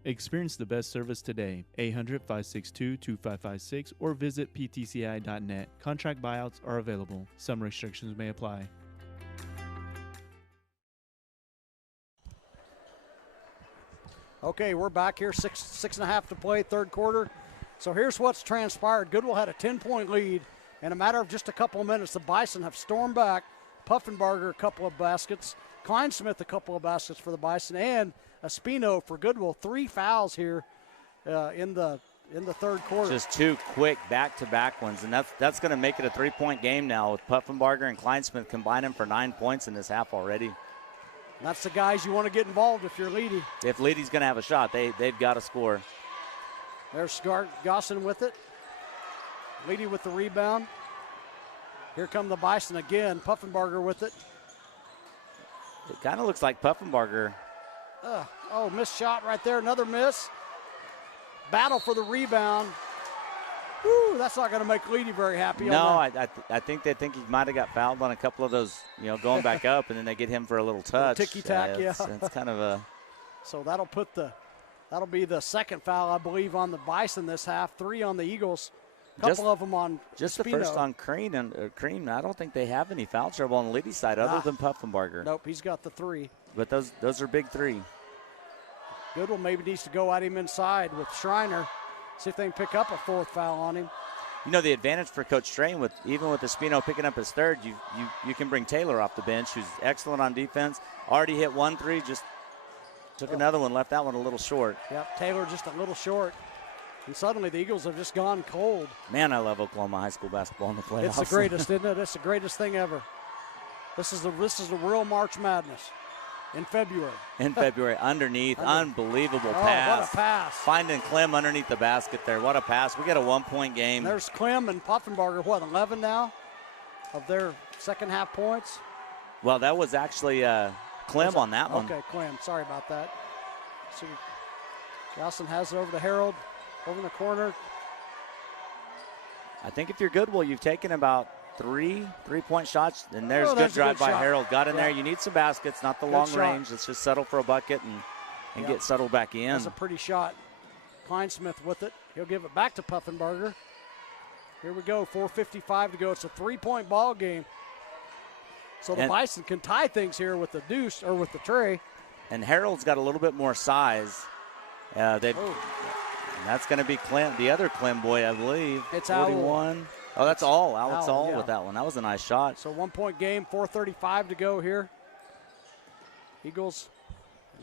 Experience the best service today. 800-562-2556 or visit ptci.net. Contract buyouts are available. Some restrictions may apply. Okay, we're back here, six and a half to play, third quarter. So here's what's transpired. Goodwell had a 10-point lead. In a matter of just a couple of minutes, the Bison have stormed back. Puffenbarger a couple of baskets. Kleinsmith a couple of baskets for the Bison, and Espino for Goodwell. 3 fouls here in the third quarter. Just 2 quick back-to-back ones, and that's going to make it a 3-point game now with Puffenbarger and Kleinsmith combining for 9 points in this half already. That's the guys you want to get involved if you're Leedey. If Leedey's going to have a shot, they've got to score. There's Gosson with it. Leedey with the rebound. Here come the Bison again. Puffenbarger with it. It kind of looks like Puffenbarger. Oh, missed shot right there. Another miss. Battle for the rebound. Woo, that's not going to make Leedey very happy. No, I think they think he might have got fouled on a couple of those, going back up, and then they get him for a little touch. Ticky-tack, yeah. It's kind of a. So that'll be the second foul, I believe, on the Bison this half. 3 on the Eagles. A couple of them on just Spino. The first on Crean. And Crean, I don't think they have any foul trouble on the Leedey side other than Puffenbarger. Nope, he's got the 3. But those are big 3. Goodwell maybe needs to go at him inside with Schreiner. See if they can pick up a 4th foul on him. The advantage for Coach Strain, even with Espino picking up his 3rd, you can bring Taylor off the bench, who's excellent on defense. Already hit 1 3, just took another one, left that one a little short. Yep, Taylor just a little short. And suddenly the Eagles have just gone cold. Man, I love Oklahoma high school basketball in the playoffs. It's the greatest, isn't it? It's the greatest thing ever. This is the real March Madness. In February, underneath, unbelievable pass. What a pass. Finding Clem underneath the basket there. What a pass. We got a 1-point game. There's Clem and Puffenbarger, 11 now of their second half points? Well, that was actually Clem on that one. Okay, Clem. Sorry about that. So Jocelyn has it over to Harold, over in the corner. I think if you're Goodwell, you've taken about 3 3-point shots, and there's good drive by Harold. Got in there. You need some baskets, not the long range. Let's just settle for a bucket and get settled back in. That's a pretty shot. Kleinsmith with it. He'll give it back to Puffenbarger. Here we go, 4:55 to go. It's a 3-point ball game. So the Bison can tie things here with the deuce or with the tray. And Harold's got a little bit more size. And that's going to be Clem, the other Clem boy, I believe. It's 41. Oh, that's all. Alex All with that one. That was a nice shot. So 1-point game, 4:35 to go here. Eagles,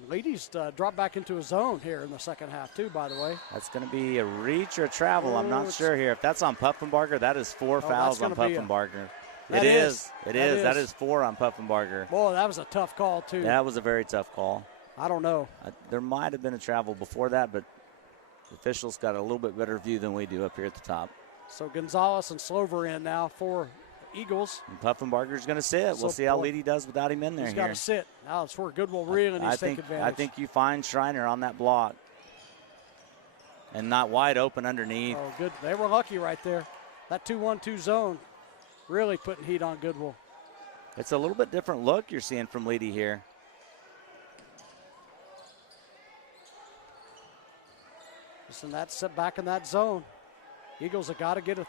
Leedey's dropped back into a zone here in the second half too, by the way. That's going to be a reach or a travel. I'm not sure here. If that's on Puffenbarger, that is 4 fouls on Puffenbarger. It is. That is 4 on Puffenbarger. Boy, that was a tough call too. That was a very tough call. I don't know. There might have been a travel before that, but the officials got a little bit better view than we do up here at the top. So Gonzalez and Slover in now for Eagles. And Puffenbarger's going to sit. We'll see how Leedey does without him in there. He's got to sit. Now it's where Goodwell really needs to take advantage. I think you find Schreiner on that block and not wide open underneath. Oh, good. They were lucky right there. That 2-1-2 zone really putting heat on Goodwell. It's a little bit different look you're seeing from Leedey here. Just in that set back in that zone. Eagles have got to get a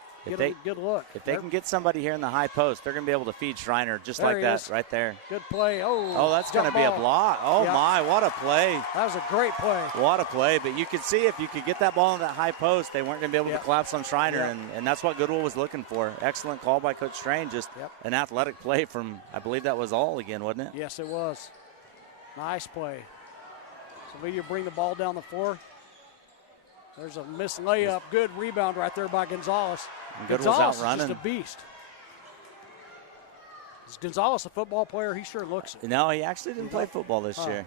good look. If they can get somebody here in the high post, they're going to be able to feed Schreiner just like that right there. Good play. Oh, that's going to be a block. Oh, my, what a play. That was a great play. What a play. But you could see if you could get that ball in that high post, they weren't going to be able to collapse on Schreiner, and that's what Goodwell was looking for. Excellent call by Coach Strain. Just an athletic play from, I believe that was All again, wasn't it? Yes, it was. Nice play. So Leedey will bring the ball down the floor. There's a missed layup. Good rebound right there by Gonzalez. And Goodwell's outrunning. Is just a beast. Is Gonzalez a football player? He sure looks it. No, he actually didn't play football this year.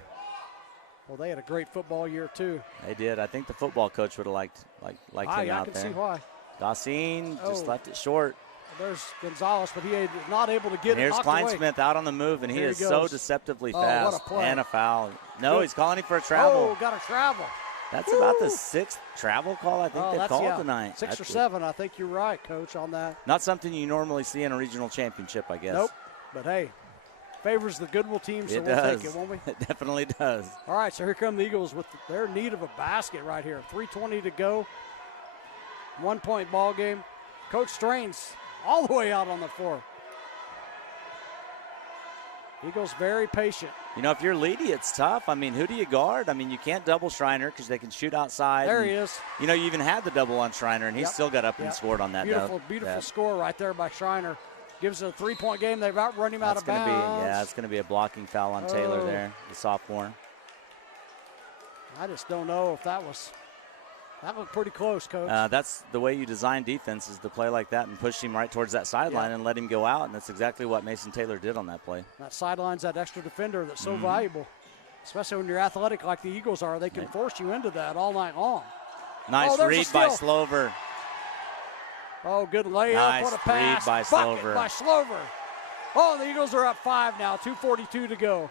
Well, they had a great football year, too. They did. I think the football coach would have liked him out there. I can see why. Gossine just left it short. There's Gonzalez, but he is not able to get it. Here's Kleinsmith out on the move, and he is so deceptively fast. What a play. And a foul. No, he's calling him for a travel. Oh, got a travel. That's about the 6th travel call I think they've called tonight. 6 or 7. I think you're right, Coach, on that. Not something you normally see in a regional championship, I guess. Nope. But, hey, favors the Goodwell team, so we'll take it, won't we? It definitely does. All right, so here come the Eagles with their need of a basket right here. 3:20 to go. 1-point ball game. Coach Strain's all the way out on the floor. Eagles very patient. You know, if you're Leedey, it's tough. I mean, who do you guard? I mean, you can't double Schreiner because they can shoot outside. There he is. You know, you even had the double on Schreiner, and he still got up and scored on that. Beautiful score right there by Schreiner. Gives it a 3-point game. They've outrun him out of bounds. It's going to be a blocking foul on Taylor there, the sophomore. I just don't know if that looked pretty close, Coach. That's the way you design defense, is to play like that and push him right towards that sideline and let him go out, and that's exactly what Mason Taylor did on that play. That sideline's that extra defender that's so valuable, especially when you're athletic like the Eagles are. They can force you into that all night long. Nice read by Slover. Oh, good layup. Nice What a pass. read by Bucket Slover. by Slover. Oh, the Eagles are up 5 now, 2:42 to go.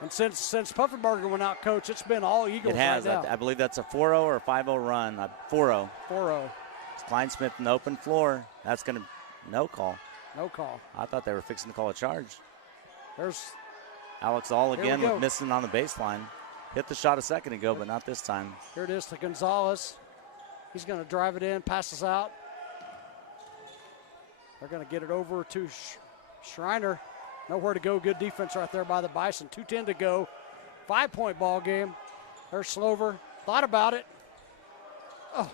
And since Puffenbarger went out, Coach, it's been all Eagles It has. right now. I believe that's a 4-0 or 5-0 run. 4-0. 4-0. It's Kleinsmith in the open floor. That's going to no call. No call. I thought they were fixing to call a charge. There's Alex All Here we again go. with missing on the baseline. Hit the shot a second ago, but not this time. Here it is to Gonzalez. He's going to drive it in, passes out. They're going to get it over to Schreiner. Nowhere to go. Good defense right there by the Bison. 2:10 to go. 5-point ball game. There's Slover. Thought about it. Oh,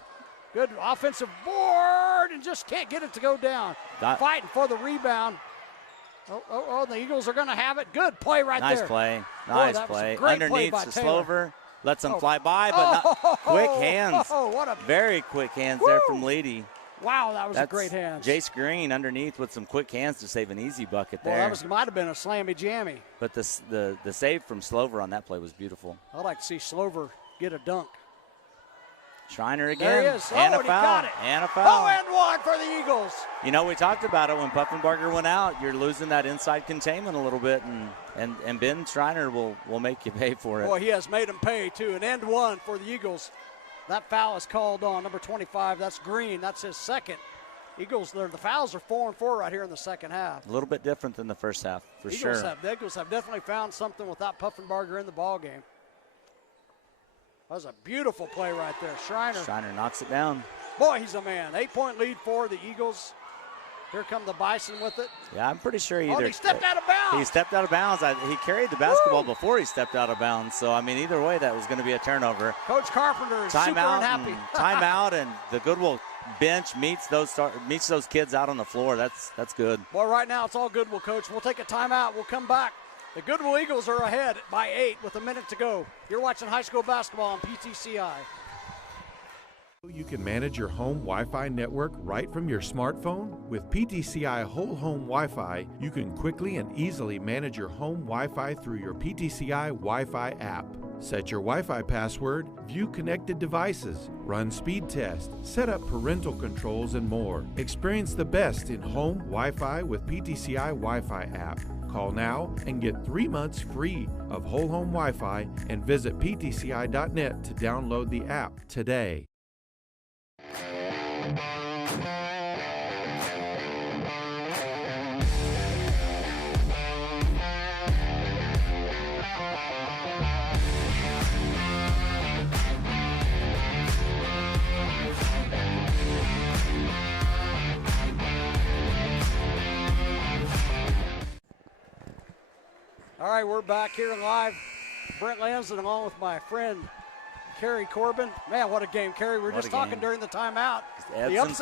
good offensive board and just can't get it to go down. Fighting for the rebound. Oh, the Eagles are going to have it. Good play right Nice there. play. Boy, Nice that was a play. great play Underneath by to Taylor. Slover. Lets them fly by, but not quick hands. What a Very quick hands there from Leedey. wow! That was That's a great hand. Jace Green underneath with some quick hands to save an easy bucket Well, there. that might have been a slammy jammy. But the save from Slover on that play was beautiful. I'd like to see Slover get a dunk. Schreiner again. There he is. And Oh, a and he foul. got it. And a foul. Oh, and one for the Eagles. You know, we talked about it when Puffenbarger went out. You're losing that inside containment a little bit, and Ben Schreiner will make you pay for it. Boy, he has made him pay, too. An end one for the Eagles. That foul is called on number 25. That's Green. That's his second. Eagles, the fouls are 4 and 4 right here in the second half. A little bit different than the first half, for sure. The Eagles have definitely found something without Puffenbarger in the ball game. That was a beautiful play right there. Schreiner knocks it down. Boy, he's a man. 8-point lead for the Eagles. Here come the Bison with it. Yeah, I'm pretty sure He either. stepped out of bounds. He stepped out of bounds. He carried the basketball before he stepped out of bounds. So, I mean, either way, that was going to be a turnover. Coach Carpenter is super unhappy. Timeout, and the Goodwell bench meets those kids out on the floor. That's good. Well, right now it's all Goodwell, Coach. We'll take a timeout. We'll come back. The Goodwell Eagles are ahead by 8 with a minute to go. You're watching high school basketball on PTCI. You can manage your home Wi-Fi network right from your smartphone. With PTCI Whole Home Wi-Fi, you can quickly and easily manage your home Wi-Fi through your PTCI Wi-Fi app. Set your Wi-Fi password, view connected devices, run speed tests, set up parental controls, and more. Experience the best in home Wi-Fi with PTCI Wi-Fi app. Call now and get 3 months free of Whole Home Wi-Fi and visit ptci.net to download the app today. All right, we're back here live. Brent Lansden along with my friend Kerry Corbin. Man, what a game, Kerry. We were just talking during the timeout. The ups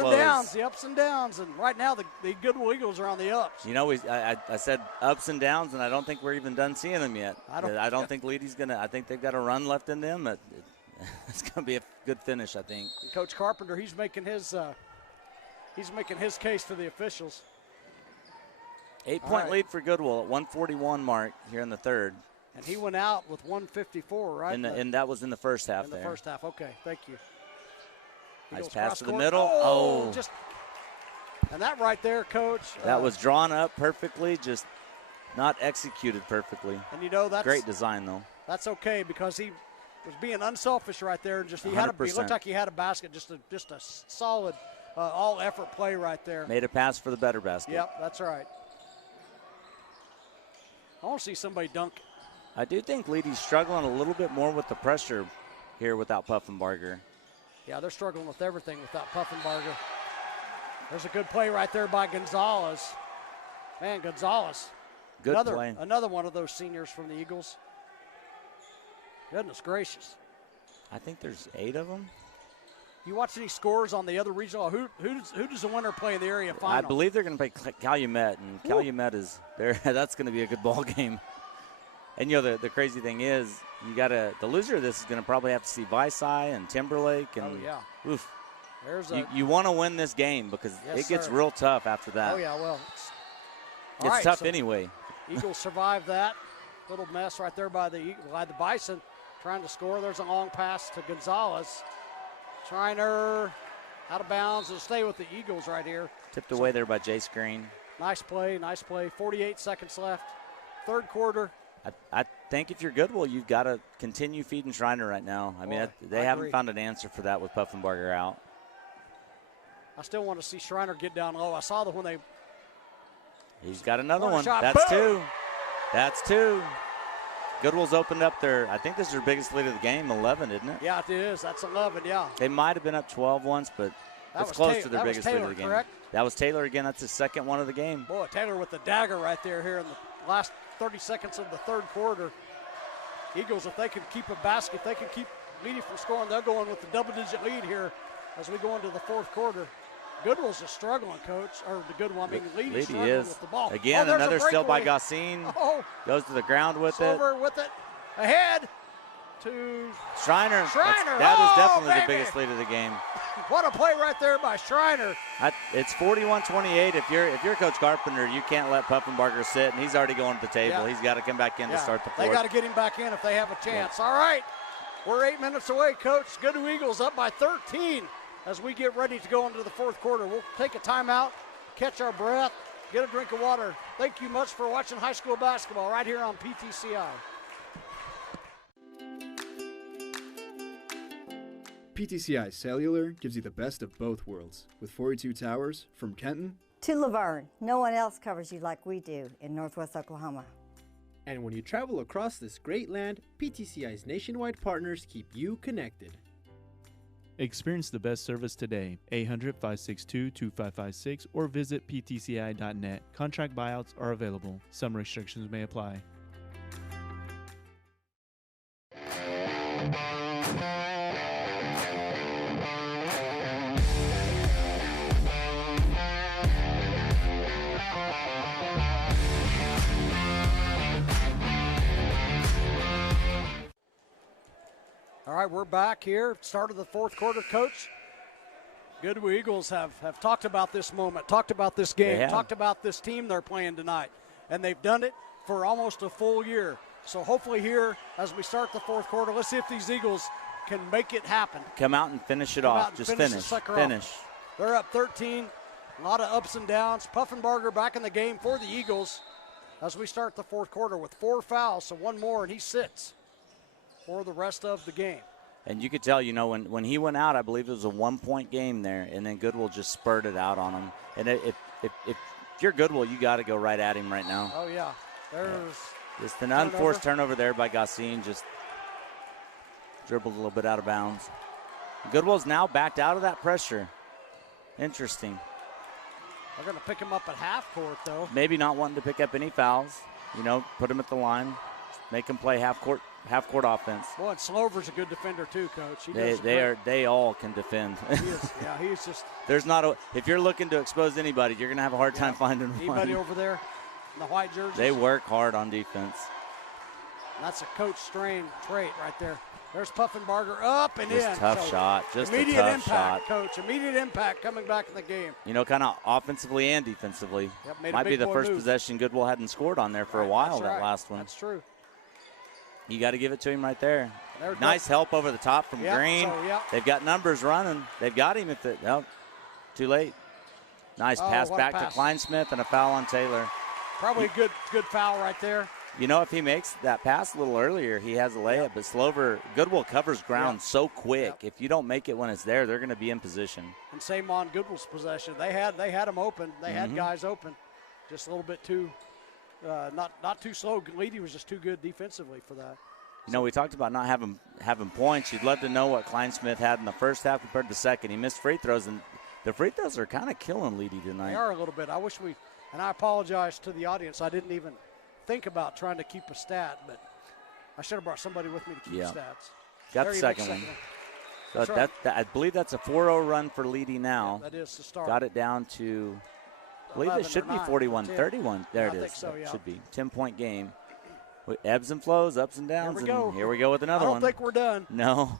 and downs. And right now the Goodwell Eagles are on the ups. You know, I said ups and downs, and I don't think we're even done seeing them yet. I don't think Leedey's going to – I think they've got a run left in them. It's going to be a good finish, I think. And Coach Carpenter, he's making his case to the officials. 8-point lead for Goodwell at 141 mark here in the third. And he went out with 154, right? And that was in the first half there. In the first half, okay, thank you. Nice pass to the middle. And that right there, Coach. That was drawn up perfectly, just not executed perfectly. And you know that's great design though. That's okay because he was being unselfish right there, and just he 100%. looked like he had a basket, just a solid all-effort play right there. Made a pass for the better basket. Yep, that's right. I want to see somebody dunk. I do think Leedey's struggling a little bit more with the pressure here without Puffenbarger. Yeah, they're struggling with everything without Puffenbarger. There's a good play right there by Gonzalez. Man, Gonzalez. Good play. Another one of those seniors from the Eagles. Goodness gracious. I think there's 8 of them. You watch any scores on the other regional? Who does the winner play in the area final? I believe they're going to play Calumet, and Calumet is there. That's going to be a good ball game. And you know the crazy thing is, the loser of this is going to probably have to see Visay and Timberlake, and oof. You want to win this game because it gets real tough after that. Oh yeah, well, it's tough anyway. Eagles survived that little mess right there by the Bison, trying to score. There's a long pass to Gonzalez. Schreiner, Out of bounds. It'll stay with the Eagles right here. Tipped away there by Jace Green. Nice play, nice play. 48 seconds left. Third quarter. I think if you're Goodwell, you've got to continue feeding Schreiner right now. I mean, they haven't found an answer for that with Puffenbarger out. I still want to see Schreiner get down low. I saw that when they. He's got another one. Shot. That's Boom! 2. That's 2. Goodwell's opened up I think this is their biggest lead of the game, 11, isn't it? Yeah, it is. That's 11, yeah. They might have been up 12 once, but it's close to their biggest lead of the game. Correct? That was Taylor again. That's his second one of the game. Boy, Taylor with the dagger right there here in the last 30 seconds of the third quarter. Eagles, if they can keep a basket, if they can keep Leedey from scoring, they're going with the double-digit lead here as we go into the fourth quarter. Goodwell's just struggling, Coach. Or the Goodwell, Leedey's struggling with the ball. Again, another steal by Gossin. Oh. Goes to the ground with Silver with it. Ahead to Schreiner. Schreiner. That is definitely baby. the biggest lead of the game. What a play right there by Schreiner. It's 41-28. If you're Coach Carpenter, you can't let Puffenbarger sit, and he's already going to the table. Yeah. He's got to come back in to start the fourth. They got to get him back in if they have a chance. Yeah. All right, we're 8 minutes away, Coach. Goodwell Eagles up by 13 as we get ready to go into the fourth quarter. We'll take a timeout, catch our breath, get a drink of water. Thank you much for watching high school basketball right here on PTCI. PTCI Cellular gives you the best of both worlds with 42 towers from Kenton To Laverne. No one else covers you like we do in Northwest Oklahoma. And when you travel across this great land, PTCI's nationwide partners keep you connected. Experience the best service today. 800-562-2556 or visit ptci.net. Contract buyouts are available. Some restrictions may apply. All right, we're back here. Start of the fourth quarter, Coach. Goodwell Eagles have talked about this moment, talked about this game, talked about this team they're playing tonight, and they've done it for almost a full year. So hopefully here, as we start the fourth quarter, let's see if these Eagles can make it happen. Come out and finish it off. Just finish. They're up 13. A lot of ups and downs. Puffenbarger back in the game for the Eagles as we start the fourth quarter with 4 fouls, so one more, and he sits for the rest of the game. And you could tell, when he went out, I believe it was a 1-point game there, and then Goodwell just spurted out on him. And if you're Goodwell, you got to go right at him right now. Oh, yeah. There's just an unforced turnover there by Gossin, just dribbled a little bit out of bounds. Goodwell's now backed out of that pressure. Interesting. They're going to pick him up at half court, though. Maybe not wanting to pick up any fouls. Put him at the line, make him play half court offense. Boy, and Slover's a good defender too, Coach. They all can defend. He's just. There's not if you're looking to expose anybody, you're gonna have a hard time finding one. Anybody over there in the white jerseys? They work hard on defense. That's a Coach Strain trait right there. There's Puffenbarger up and just in. Tough shot. Just immediate a tough impact, shot. Coach. Immediate impact coming back in the game. Kind of offensively and defensively. Might be the first possession Goodwell hadn't scored on there for a while. That last one. That's true. You got to give it to him right there. Nice help over the top from Green. They've got numbers running. They've got him at the too late. Nice pass back to Kleinsmith and a foul on Taylor. Probably a good foul right there. If he makes that pass a little earlier, he has a layup. But Goodwell covers ground so quick. If you don't make it when it's there, they're going to be in position. And same on Goodwell's possession. They had them open. They had guys open. Just a little bit too, not too slow. Leedey was just too good defensively for that. We talked about not having points. You'd love to know what Kleinsmith had in the first half compared to the second. He missed free throws, and the free throws are kind of killing Leedey tonight. They are a little bit. I wish and I apologize to the audience. I didn't even think about trying to keep a stat, but I should have brought somebody with me to keep stats. Got the second one. So I believe that's a 4-0 run for Leedey now. That is the start. Got it down to, I believe it should be 41-31. There it is. Think so, It should be 10-point game. With ebbs and flows, ups and downs. Here we go with another one. I don't think we're done. No.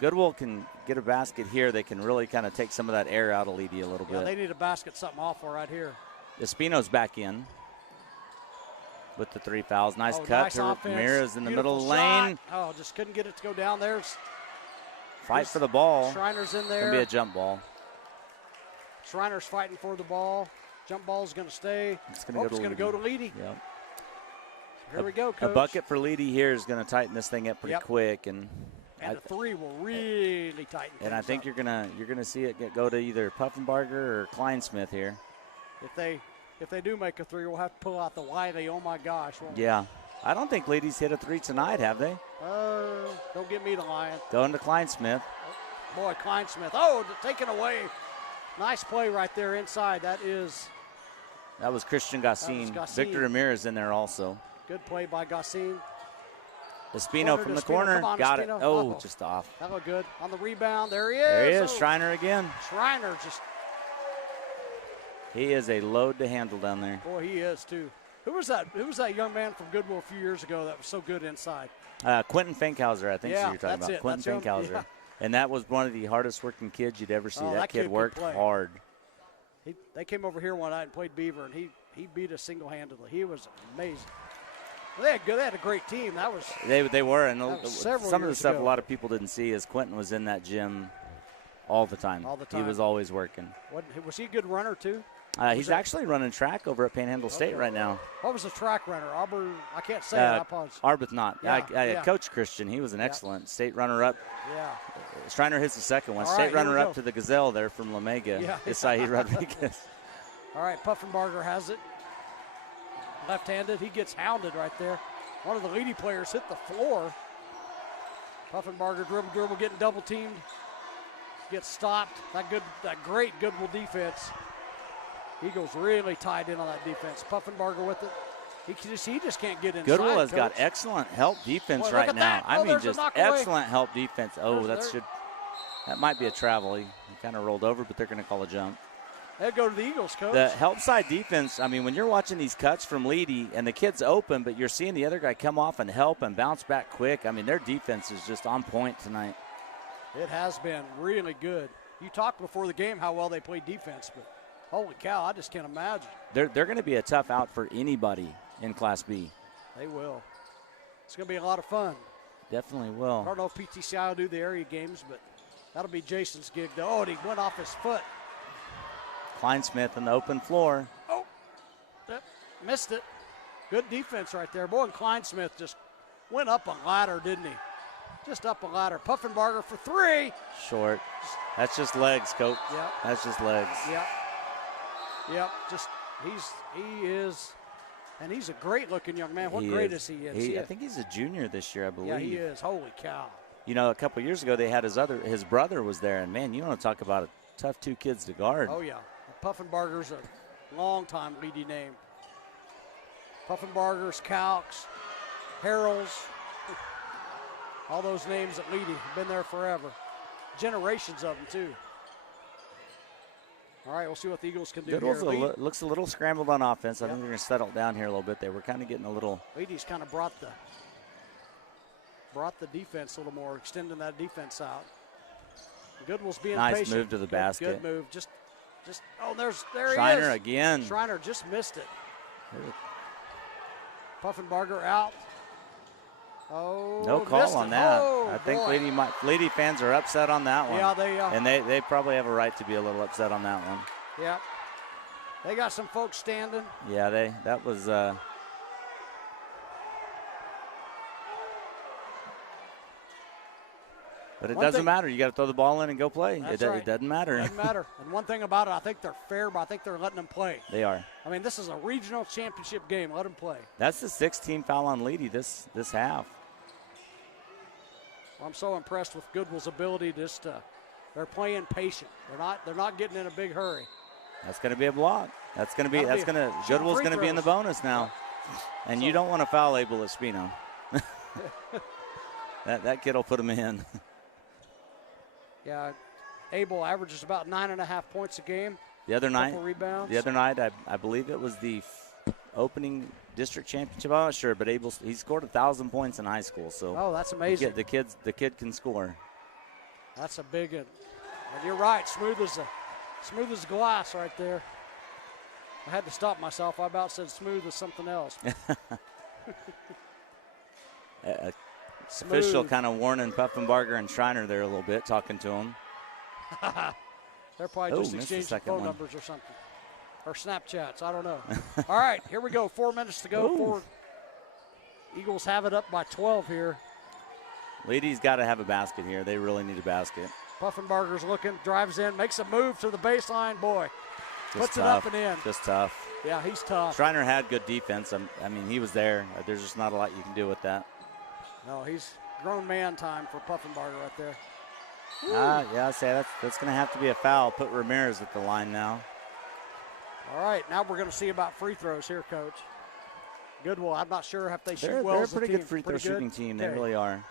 Goodwell can get a basket here. They can really kind of take some of that air out of Leedey a little bit. They need a basket something awful right here. Espino's back in with the 3 fouls. Nice cut to Ramirez in the middle of the lane. Just couldn't get it to go down there. fight for the ball. Schreiner's in It's there. going to be a jump ball. Schreiner's fighting for the ball. Jump ball's going to stay. It's going to go to Leedey. Yep. Here we go, Coach. A bucket for Leedey here is going to tighten this thing up pretty quick, and the three will really tighten. And I think you're gonna see it go to either Puffenbarger or Kleinsmith here. If they do make a three, we'll have to pull out the Wiley. Oh my gosh. Yeah, I don't think Leedey's hit a three tonight, have they? Don't get me the lion. Going to Kleinsmith. Boy, Kleinsmith. Oh, taken away. Nice play right there inside. That was Christian Gassin. Victor Ramirez in there also. Good play by Gassin. Espino from the corner. Got it. Oh, just off. That looked good. On the rebound, there he is. There he is, Schreiner again. Schreiner just. He is a load to handle down there. Boy, he is too. Who was that young man from Goodwell a few years ago that was so good inside? Quentin Finkhauser, I think you're talking about. It. Quentin Finkhauser. Yeah. And that was one of the hardest working kids you'd ever see. Oh, that kid worked hard. They came over here one night and played Beaver, and he beat us single-handedly. He was amazing. They had a great team. That was they were, and some of the stuff ago. A lot of people didn't see is Quentin was in that gym all the time. All the time. He was always working. Was he a good runner too? He's actually running track over at Panhandle State right now. What was the track runner? Auburn? I can't say it. I apologize. Arbuthnot. Yeah. Coach Christian, he was an excellent state runner-up. Yeah. Schreiner hits the second one. All state right, runner-up to the Gazelle there from La Mega. Is Saeed Rodriguez. All right, Puffenbarger has it. Left-handed. He gets hounded right there. One of the Leedey players hit the floor. Puffenbarger dribble, getting double-teamed. Gets stopped. That great Goodwell defense. Eagles really tied in on that defense. Puffenbarger with it. He just can't get inside. Goodwell has got excellent help defense right now. I mean, just excellent help defense. Oh, that might be a travel. He kind of rolled over, but they're going to call a jump. They'll go to the Eagles, Coach. The help side defense, I mean, when you're watching these cuts from Leedey and the kid's open, but you're seeing the other guy come off and help and bounce back quick, I mean, their defense is just on point tonight. It has been really good. You talked before the game how well they played defense, but holy cow, I just can't imagine. They're going to be a tough out for anybody in Class B. They will. It's going to be a lot of fun. Definitely will. I don't know if PTCI will do the area games, but that'll be Jason's gig. Oh, and he went off his foot. Kleinsmith on the open floor. Oh, missed it. Good defense right there. Boy, and Kleinsmith just went up a ladder, didn't he? Just up a ladder. Puffenbarger for three. Short. That's just legs, Coach. Yep. That's just legs. Yep. Just he is, and he's a great-looking young man. What grade is he in? I think he's a junior this year, I believe. Yeah, he is. Holy cow. You know, a couple years ago they had his brother was there, and man, you want to talk about a tough two kids to guard. Oh yeah. Puffenbarger's a long-time Leedey name. Puffenbargers, Calks, Harrells, all those names at Leedey have been there forever. Generations of them, too. All right, we'll see what the Eagles can do here. Looks a little scrambled on offense. I think they're going to settle down here a little bit. They were kind of getting a little. Leedey's kind of brought the defense a little more, extending that defense out. Goodwell's being patient. Nice move to the basket. Good move. Just there he is. Schreiner again. Schreiner just missed it. Puffenbarger out. Oh, no call on that. Oh, I think boy. Leedey fans are upset on that one. Yeah, they and they probably have a right to be a little upset on that one. Yeah. They got some folks standing. Yeah, that was but it doesn't matter. You got to throw the ball in and go play. It doesn't matter. It doesn't matter. And one thing about it, I think they're fair, but I think they're letting them play. They are. I mean, this is a regional championship game. Let them play. That's the 16th foul on Leedey this half. Well, I'm so impressed with Goodwell's ability. They're playing patient. They're not getting in a big hurry. That's going to be a block. Goodwell's going to be in the bonus now. And you don't want to foul Abel Espino. that kid will put him in. Yeah, Abel averages about 9.5 points a game. The other night, rebounds. The other night, I believe it was the opening district championship. I'm not sure, but he scored 1,000 points in high school. So that's amazing. The kid can score. That's a big one. And you're right, smooth as glass right there. I had to stop myself. I about said smooth as something else. Official kind of warning Puffenbarger and Schreiner there a little bit, talking to him. They're probably just missed the exchanging second phone one. numbers or something. Or Snapchats, I don't know. All right, here we go. 4 minutes to go. Eagles have it up by 12 here. Leedey's got to have a basket here. They really need a basket. Puffenbarger's looking, drives in, makes a move to the baseline. Boy, puts it up and in. Just tough. Yeah, he's tough. Schreiner had good defense. I mean, he was there. There's just not a lot you can do with that. No, he's grown man time for Puffenbarger right there. Yeah, I say that's going to have to be a foul. Put Ramirez at the line now. All right, now we're going to see about free throws here, Coach. Goodwell, I'm not sure if they shoot well They're a as a pretty team. good free throw shooting team. They Okay. really are.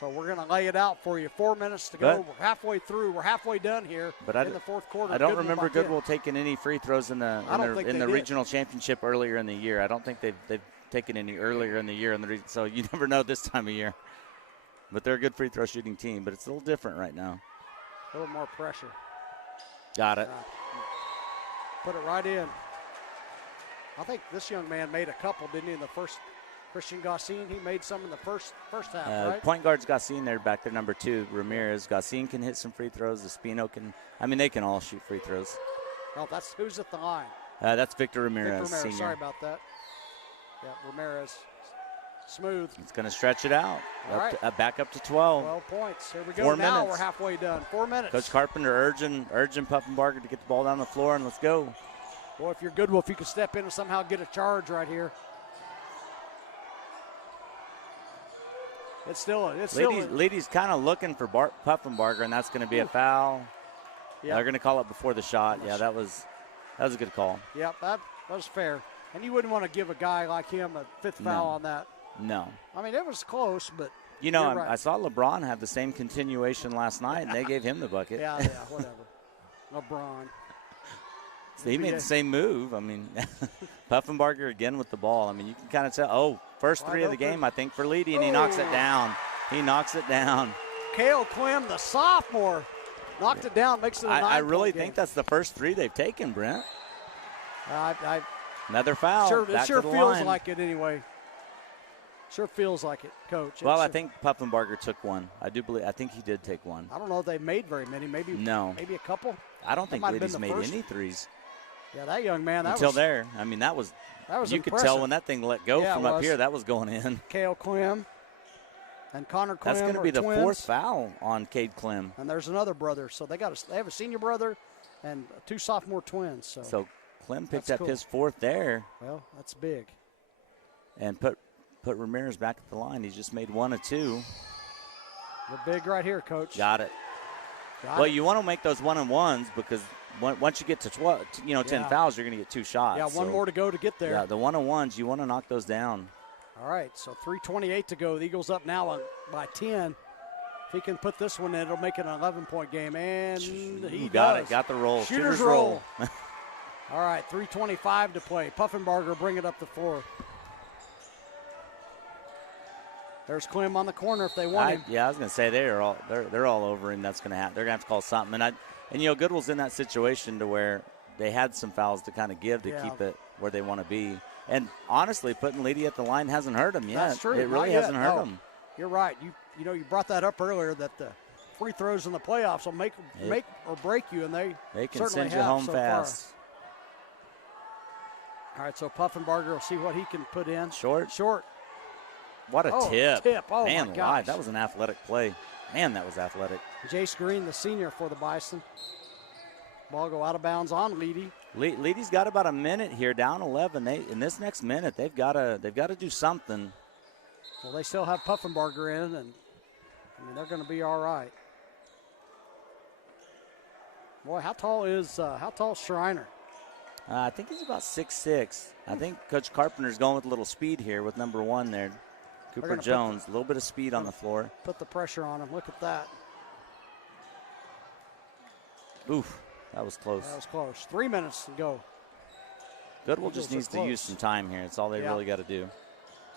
So we're going to lay it out for you. 4 minutes to go. We're halfway through. We're halfway done here in the fourth quarter. I don't remember Goodwell taking any free throws in the did. regional championship earlier in the year. I don't think they've taken any earlier in the year. So you never know this time of year. But they're a good free throw shooting team. But it's a little different right now. A little more pressure. Got it. Put it right in. I think this young man made a couple, didn't he, in the first? Christian Gossin, he made some in the first half, right? Point guard's Gossin there back there, number 2, Ramirez. Gossin can hit some free throws. Espino can. I mean, they can all shoot free throws. Oh, that's who's at the line. That's Victor Ramirez, senior. Sorry about that. Yeah, Ramirez. Smooth. He's going to stretch it out. All right. Back up to 12. 12 points. Here we go. 4 now minutes. We're halfway done. 4 minutes. Coach Carpenter urging Puffenbarger to get the ball down the floor, and let's go. Boy, if you're Goodwell, if you could step in and somehow get a charge right here. Leedey's kind of looking for Puffenbarger, and that's going to be a foul. Yeah. They're going to call it before the shot. Yeah, that was a good call. Yep, that was fair. And you wouldn't want to give a guy like him a fifth foul on that. No. I mean, it was close, but you know, right. I saw LeBron have the same continuation last night, and they gave him the bucket. Yeah, whatever. LeBron. So he made the same move. I mean, Puffenbarger again with the ball. I mean, you can kind of tell, first three of the game, I think, for Leedey, and he knocks it down. He knocks it down. Cale Clem, the sophomore, knocked it down, makes it a 9-point I really game. think that's the first three they've taken, Brent. Another foul. It sure feels like it anyway. Sure feels like it, Coach. Well, I think Puffenbarger took one. I think he did take one. I don't know if they made very many. Maybe a couple. I don't think Leedey's made any threes. Yeah, that young man. Until there. I mean, that was you impressive. could tell when that thing let go from up here, that was going in. Cale Clem and Connor Clem. That's going to be the twins. fourth foul on Cade Clem. And there's another brother. So they have a senior brother and 2 sophomore twins. So Clem picked up his fourth there. Well, that's big. And put Ramirez back at the line. He's just made 1 of 2. They're big right here, Coach. Got it. You want to make those 1-and-1s because once you get to 10 fouls, you're going to get 2 shots. Yeah, one more to go to get there. Yeah, the 1-and-1s, you want to knock those down. All right, so 3:28 to go. The Eagles up now by 10. If he can put this one in, it'll make it an 11-point game. And he got it. Got the roll. Shooter's roll. All right, 3:25 to play. Puffenbarger bring it up the floor. There's Clem on the corner if they want him. Yeah, I was going to say they're all over him. That's going to happen. They're going to have to call something. And Goodwell's in that situation to where they had some fouls to kind of give to keep it where they want to be. And honestly, putting Leedey at the line hasn't hurt him yet. That's true. It really hasn't hurt him. You're right. You brought that up earlier that the free throws in the playoffs will make or break you, and they can send you home fast. All right, so Puffenbarger will see what he can put in. Short. What a tip. Oh, man, my gosh. that was an athletic play. Man, that was athletic. Jace Green, the senior for the Bison. Ball go out of bounds on Leedey. Leedey's got about a minute here, down 11. In this next minute, they've got to do something. Well, they still have Puffenbarger in, and they're going to be all right. Boy, how tall is Schreiner? I think he's about 6'6". I think Coach Carpenter's going with a little speed here with number 1 there. Cooper Jones, a little bit of speed on the floor. Put the pressure on him. Look at that. Oof, that was close. That was close. 3 minutes to go. Goodwell just needs to use some time here. It's all they really got to do.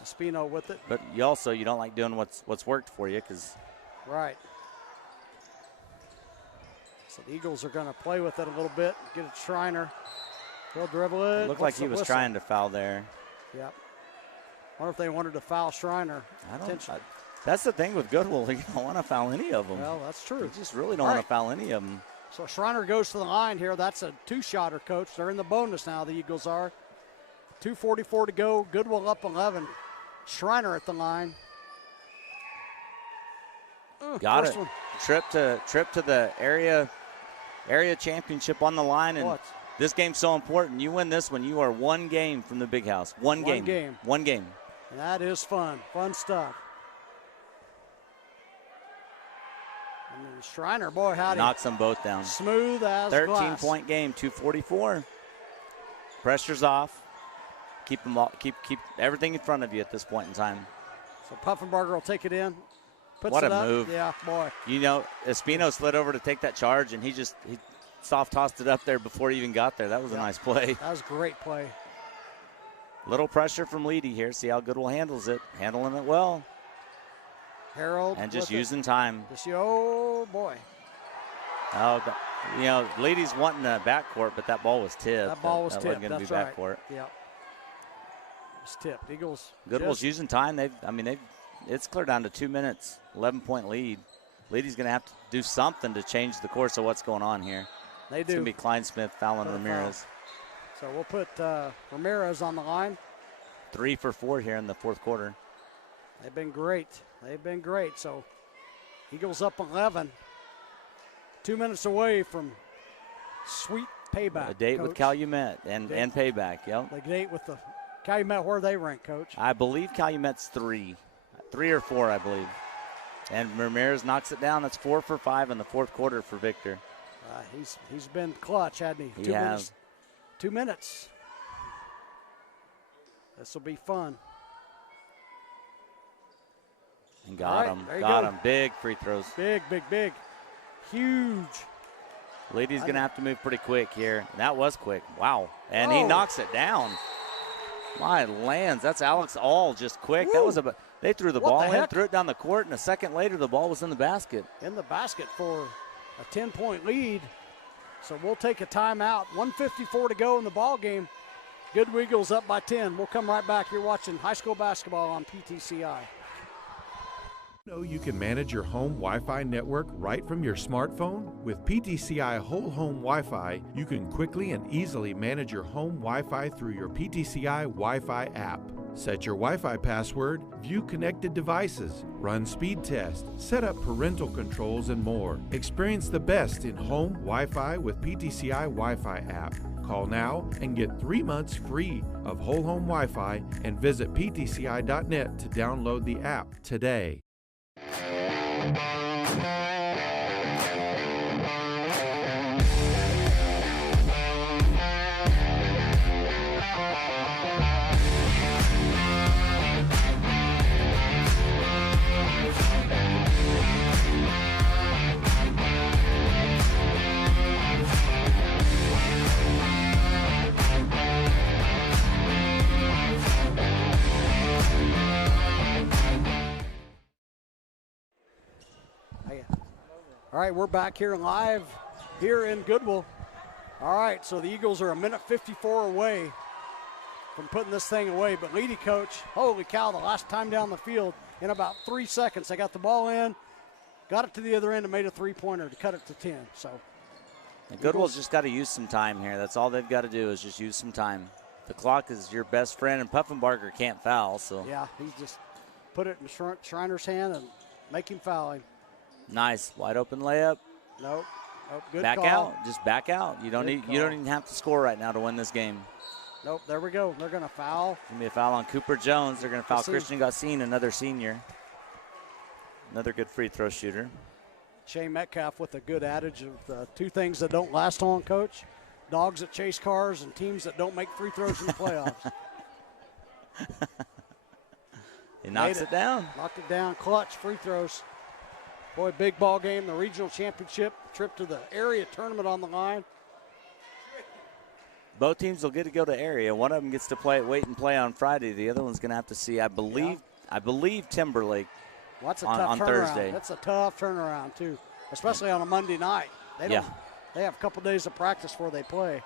Espino with it. But you don't like doing what's worked for you because. Right. So the Eagles are going to play with it a little bit. Get it Schreiner. He'll dribble it. It looked like he was trying to foul there. Yep. I wonder if they wanted to foul Schreiner. That's the thing with Goodwell. You don't want to foul any of them. Well, that's true. You just really don't All want right. to foul any of them. So Schreiner goes to the line here. That's a two-shotter, Coach. They're in the bonus now, the Eagles are. 2:44 to go. Goodwell up 11. Schreiner at the line. Got first it. one. Trip to the area championship on the line. And What? this game's so important. You win this one, you are one game from the big house. One game. One game. And that is fun. Fun stuff. And then Schreiner, boy, howdy. Knocks them both down. Smooth as glass. 13-point game, 2:44. Pressure's off. Keep everything in front of you at this point in time. So Puffenbarger will take it in. Puts What it a up. move. Yeah, boy. You know, Espino slid over to take that charge, and he soft tossed it up there before he even got there. That was a nice play. That was a great play. Little pressure from Leedey here. See how Goodwell handles it. Handling it well. Harold. And just with it. using time. Oh, boy. Oh, you know, Leedey's wanting a backcourt, but that ball was tipped. That ball was that tipped. wasn't going to That's be right. backcourt. Yeah. It's tipped. Eagles. Goodwell's using time. It's clear down to 2 minutes, 11-point lead. Leedey's going to have to do something to change the course of what's going on here. They It's do. going to be Kleinsmith fouling Ramirez. So we'll put Ramirez on the line. 3 for 4 here in the fourth quarter. They've been great. They've been great. So Eagles up 11. 2 minutes away from sweet payback. A date with Coach. Calumet and payback, yep. The date with the Calumet, where they rank, Coach. I believe Calumet's 3 or 4, I believe. And Ramirez knocks it down. That's 4 for 5 in the fourth quarter for Victor. He's been clutch, hasn't he? He has. Minutes. 2 minutes. This will be fun. And All got right, him. there you Got go. him. Big free throws. Big. Huge. Leedey's going to have to move pretty quick here. And that was quick. Wow. And he Whoa. knocks it down. My lands. That's Alex All just quick. That was they threw the What ball the in, heck? threw it down the court, and a second later the ball was in the basket. In the basket for a 10-point lead. So we'll take a timeout. 1:54 to go in the ball game. Good Eagles up by 10. We'll come right back. You're watching high school basketball on PTCI. Know you can manage your home Wi-Fi network right from your smartphone? With PTCI Whole Home Wi-Fi, you can quickly and easily manage your home Wi-Fi through your PTCI Wi-Fi app. Set your Wi-Fi password, view connected devices, run speed tests, set up parental controls, and more. Experience the best in home Wi-Fi with PTCI Wi-Fi app. Call now and get 3 months free of whole home Wi-Fi and visit ptci.net to download the app today. All right, we're back here live here in Goodwell. All right, so the Eagles are 1:54 away from putting this thing away. But Leedey, Coach, holy cow, the last time down the field in about 3 seconds. They got the ball in, got it to the other end, and made a three-pointer to cut it to 10. So And Goodwell's just got to use some time here. That's all they've got to do is just use some time. The clock is your best friend, and Puffenbarger can't foul. So yeah, he just put it in Schreiner's hand and make him foul him. nice, wide open layup. Nope, good Back call. out, just back out. You don't Good you don't call. even have to score right now to win this game. Nope, there we go. They're going to foul. Gonna be a foul on Cooper Jones. They're gonna foul Gassine. Christian Gassine, another senior. Another good free throw shooter. Shane Metcalf with a good adage of the two things that don't last long, Coach. Dogs that chase cars and teams that don't make free throws in the playoffs. He knocks it down. Knocked it down, clutch, free throws. Boy, big ball game, the regional championship, trip to the area tournament on the line. Both teams will get to go to area. One of them gets to wait and play on Friday. The other one's going to have to see, I believe Timberlake Well, that's a on tough turnaround. Thursday. That's a tough turnaround, too, especially on a Monday night. They don't. They have a couple days of practice before they play.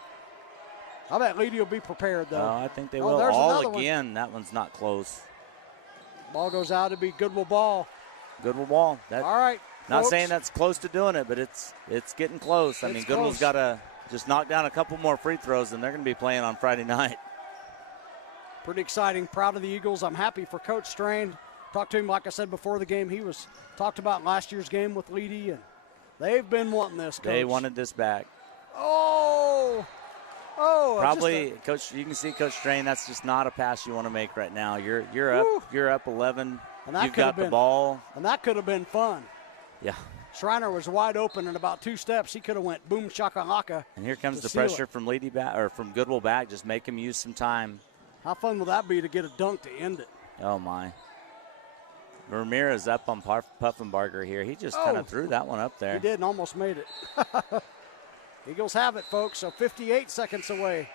I bet Leedey will be prepared, though. I think they Oh, will. there's All another one. again. That one's not close. Ball goes out. It'll be Goodwell ball. Goodwell ball. All right. Not folks. saying that's close to doing it, but it's getting close. I mean, Goodwell's got to just knock down a couple more free throws, and they're going to be playing on Friday night. Pretty exciting. Proud of the Eagles. I'm happy for Coach Strain. Talked to him, like I said before the game. He was talked about last year's game with Leedey, and they've been wanting this, Coach. They wanted this back. Oh, probably, Coach. You can see Coach Strain. That's just not a pass you want to make right now. You're up. You're up 11. And You've got the ball. And that could have been fun. Yeah. Schreiner was wide open in about 2 steps. He could have went boom shakalaka. And here comes the pressure from Leedey back, or from Goodwell back. Just make him use some time. How fun will that be to get a dunk to end it? Oh my. Ramirez up on Puffenbarger here. He just kind of threw that one up there. He did and almost made it. Eagles have it, folks. So 58 seconds away.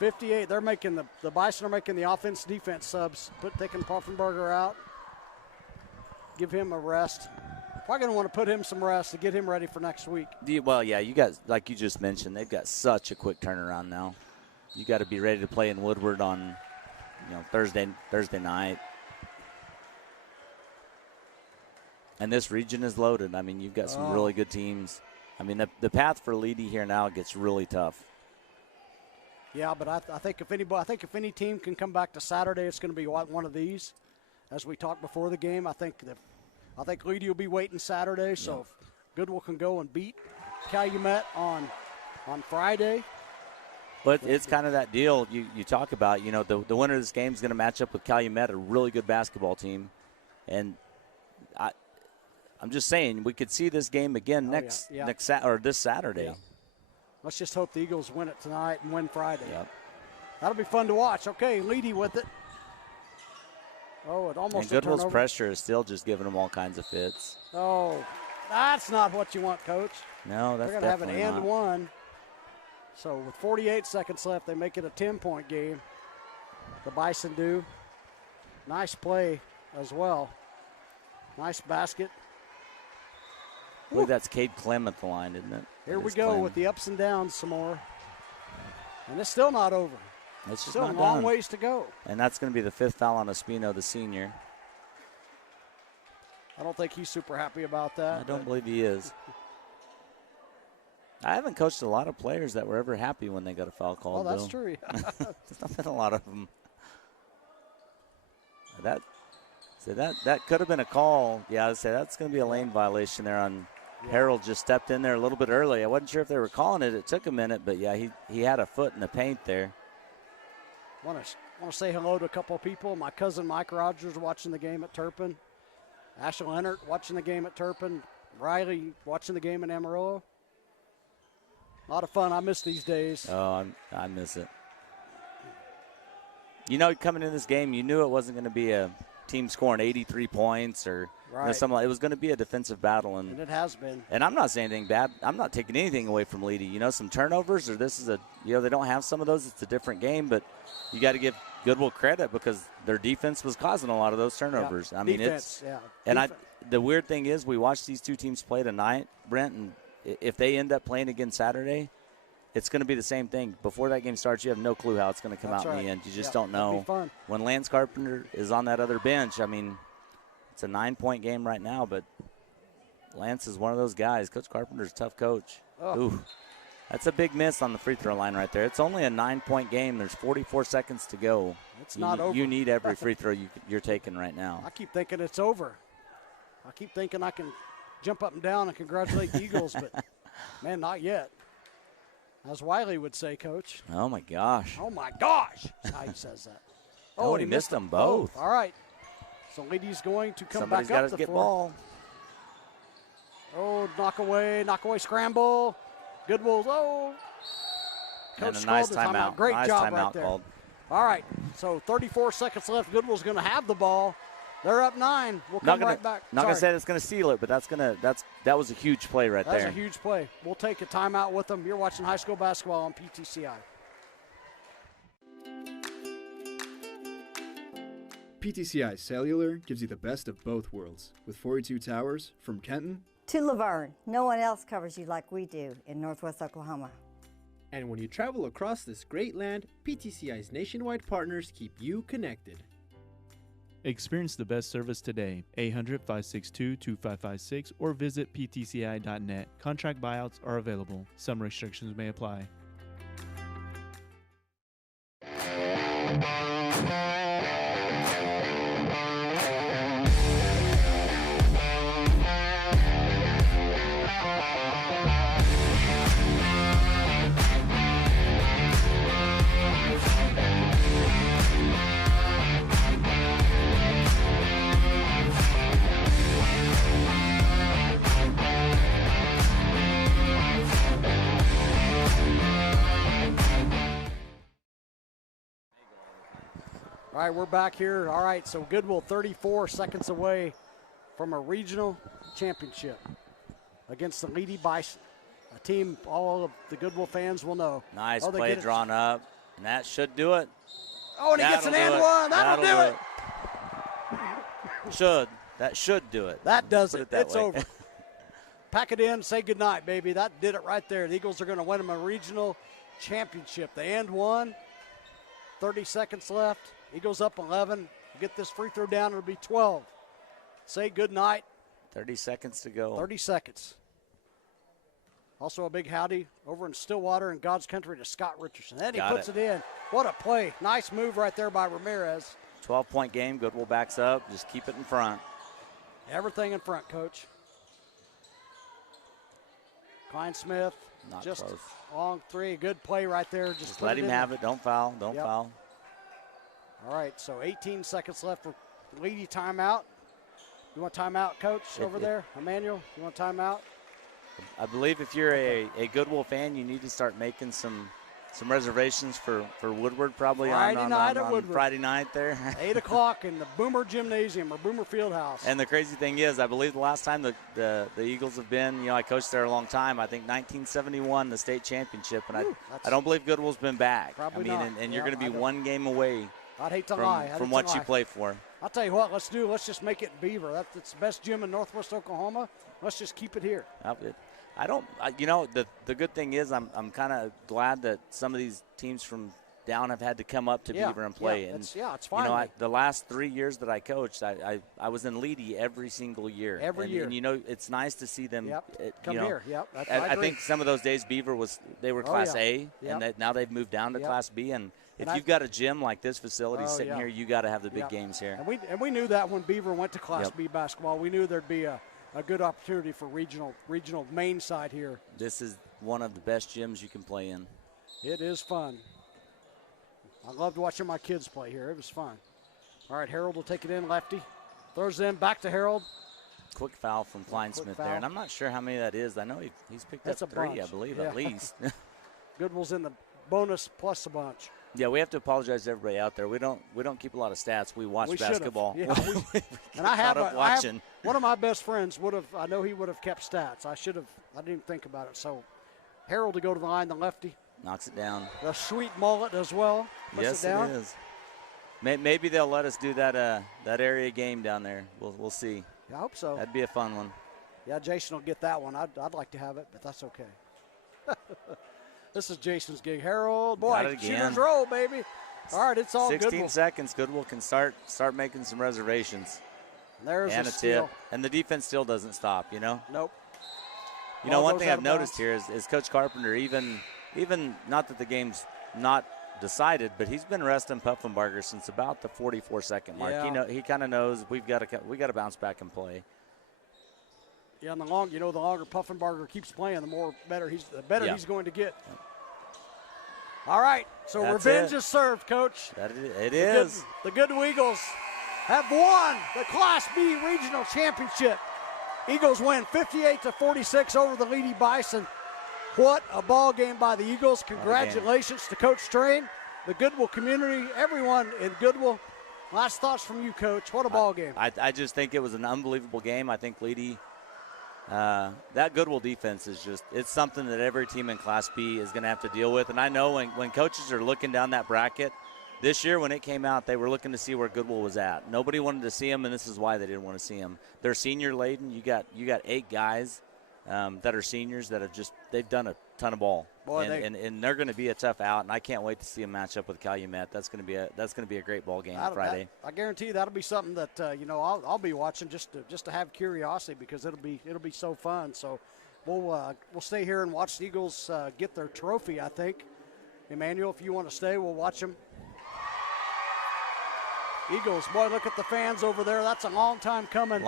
58. They're making the Bison are making the offense-defense subs. Taking Puffenbarger out. Give him a rest. Probably going to want to put him some rest to get him ready for next week. Well, yeah, you guys, like you just mentioned, they've got such a quick turnaround now. You got to be ready to play in Woodward on, Thursday night. And this region is loaded. I mean, you've got some really good teams. I mean, the path for Leedey here now gets really tough. Yeah, but I think if any team can come back to Saturday, it's going to be one of these. As we talked before the game, I think Leedey will be waiting Saturday. So if Goodwell can go and beat Calumet on Friday. But it's kind of that deal you talk about. The winner of this game is going to match up with Calumet, a really good basketball team. And I'm just saying we could see this game again this Saturday. Yeah. Let's just hope the Eagles win it tonight and win Friday. Yep. That'll be fun to watch. Okay, Leedey with it. Oh, it almost. And Goodwell's pressure is still just giving them all kinds of fits. Oh, that's not what you want, Coach. No, that's They're going to have an definitely and not. one. So with 48 seconds left, they make it a 10-point game. The Bison do. Nice play as well. Nice basket. I believe that's Cade Clem at the line, isn't it? Here we go with the ups and downs some more. And it's still not over. It's just still not a long done. ways to go. And that's going to be the 5th foul on Espino, the senior. I don't think he's super happy about that. I don't believe he is. I haven't coached a lot of players that were ever happy when they got a foul called. Oh, that's true. There's not been a lot of them. That could have been a call. Yeah, I'd say that's going to be a lane violation there on Harold. Just stepped in there a little bit early. I wasn't sure if they were calling it. It took a minute, but yeah, he had a foot in the paint there. Want to say hello to a couple of people. My cousin Mike Rogers watching the game at Turpin. Ashley Leonard watching the game at Turpin. Riley watching the game in Amarillo. A lot of fun. I miss these days. Oh, I miss it. Coming in this game, you knew it wasn't going to be a team scoring 83 points or something. It was going to be a defensive battle, and it has been. And I'm not saying anything bad. I'm not taking anything away from Leedey. Some turnovers, or this is they don't have some of those. It's a different game, but you got to give Goodwell credit because their defense was causing a lot of those turnovers. Yeah. I mean, defense, the weird thing is we watched these two teams play tonight, Brent, and if they end up playing again Saturday, it's going to be the same thing. Before that game starts, you have no clue how it's going to come out in the end. You just don't know. When Lance Carpenter is on that other bench, I mean, it's a 9-point game right now, but Lance is one of those guys. Coach Carpenter's a tough coach. Ooh, that's a big miss on the free throw line right there. It's only a 9-point game. There's 44 seconds to go. It's not over. You need every free throw you're taking right now. I keep thinking it's over. I keep thinking I can jump up and down and congratulate the Eagles, but, man, not yet. As Wiley would say, Coach. Oh, my gosh. Oh, my gosh. That's how he says that. Oh, he missed them both. All right. So Leedey's going to come Somebody's back up got to the get floor. Ball. Oh, knock away, scramble. Goodwell's, Coach and a nice called the timeout. Great nice job timeout right there. called. All right, so 34 seconds left. Goodwell's going to have the ball. They're up 9. We'll come right back. Not going to say it's going to steal it, but that was a huge play right there. That's a huge play. We'll take a timeout with them. You're watching high school basketball on PTCI. PTCI Cellular gives you the best of both worlds with 42 towers from Kenton To Laverne. No one else covers you like we do in Northwest Oklahoma. And when you travel across this great land, PTCI's nationwide partners keep you connected. Experience the best service today. 800-562-2556 or visit ptci.net. Contract buyouts are available. Some restrictions may apply. All right, we're back here. All right, so Goodwell 34 seconds away from a regional championship against the Leedey Bison, a team all of the Goodwell fans will know. Nice play drawn up, and that should do it. Oh, and he gets an and one. That'll do it. That should do it. That does it. It's way. over. Pack it in, say goodnight, baby. That did it right there. The Eagles are going to win them a regional championship. The and one, 30 seconds left. Eagles up 11. Get this free throw down, it'll be 12. Say goodnight. 30 seconds to go. 30 seconds. Also a big howdy over in Stillwater and God's country to Scott Richardson. And he puts it in. What a play. Nice move right there by Ramirez. 12-point game. Goodwell backs up. Just keep it in front. Everything in front, Coach. Klein Smith. Not just close. Long three. Good play right there. Just let him have it. Don't foul. Don't foul. All right, so 18 seconds left for Leedey timeout. You want timeout, Coach, over there? Emmanuel, you want timeout? I believe if you're a Goodwell fan, you need to start making some reservations for Woodward probably on Friday night there. 8 o'clock in the Boomer Gymnasium or Boomer Fieldhouse. And the crazy thing is, I believe the last time the Eagles have been, I coached there a long time. I think 1971, the state championship, and I don't believe Goodwell's been back. Probably not. And you're going to be one game away. I'd hate to lie. From what you play for. I'll tell you what, let's just make it in Beaver. That's the best gym in Northwest Oklahoma. Let's just keep it here. The good thing is I'm kind of glad that some of these teams from down have had to come up to Beaver and play. It's fine. The last 3 years that I coached, I was in Leedey every single year. Every year. And it's nice to see them. Come here. Yep. I think some of those days Beaver they were Class A, and now they've moved down to Class B. And if you've got a gym like this facility sitting here, you got to have the big games here. And we knew that when Beaver went to Class B basketball, we knew there'd be a good opportunity for regional main side here. This is one of the best gyms you can play in. It is fun. I loved watching my kids play here. It was fun. All right, Harold will take it in, lefty. Throws it in, back to Harold. Quick foul from Kleinsmith there, and I'm not sure how many that is. I know he's picked up 3, I believe, at least. Goodwell's in the bonus plus a bunch. Yeah, we have to apologize to everybody out there. We don't keep a lot of stats. We watch basketball. Yeah, and I have one of my best friends I know he would have kept stats. I didn't even think about it. So Harold to go to the line, the lefty. Knocks it down. The sweet mullet as well. Yes, it is. Maybe they'll let us do that area game down there. We'll see. I hope so. That'd be a fun one. Yeah, Jason will get that one. I'd like to have it, but that's okay. This is Jason's gig. Harold, boy, shooter's roll, baby. All right, it's all 16 Goodwell. seconds. Goodwell can start making some reservations. There's and a steal. Tip. And the defense still doesn't stop, Nope. One thing I've noticed here is Coach Carpenter, even not that the game's not decided, but he's been resting Puffenbarger since about the 44-second mark. Yeah. He kind of knows we got to bounce back and play. Yeah, and the longer Puffenbarger keeps playing, the better he's going to get. All right, so That's revenge is served, Coach. It is. The Goodwell Eagles have won the Class B Regional Championship. Eagles win 58-46 over the Leedey Bison. What a ball game by the Eagles. Congratulations to Coach Strain, the Goodwell community, everyone in Goodwell. Last thoughts from you, Coach. What a ball game. I just think it was an unbelievable game. I think Leedey, that Goodwell defense is it's something that every team in Class B is going to have to deal with. And I know when coaches are looking down that bracket, this year when it came out, they were looking to see where Goodwell was at. Nobody wanted to see him, and this is why they didn't want to see him. They're senior laden. You got 8 guys that are seniors that they've done a ton of ball. Boy, and they're going to be a tough out, and I can't wait to see them match up with Calumet. That's going to be a great ball game Friday. I guarantee you that'll be something that I'll be watching just to have curiosity, because it'll be so fun. So we'll stay here and watch the Eagles get their trophy. I think, Emmanuel, if you want to stay, we'll watch them. Eagles, boy, look at the fans over there. That's a long time coming.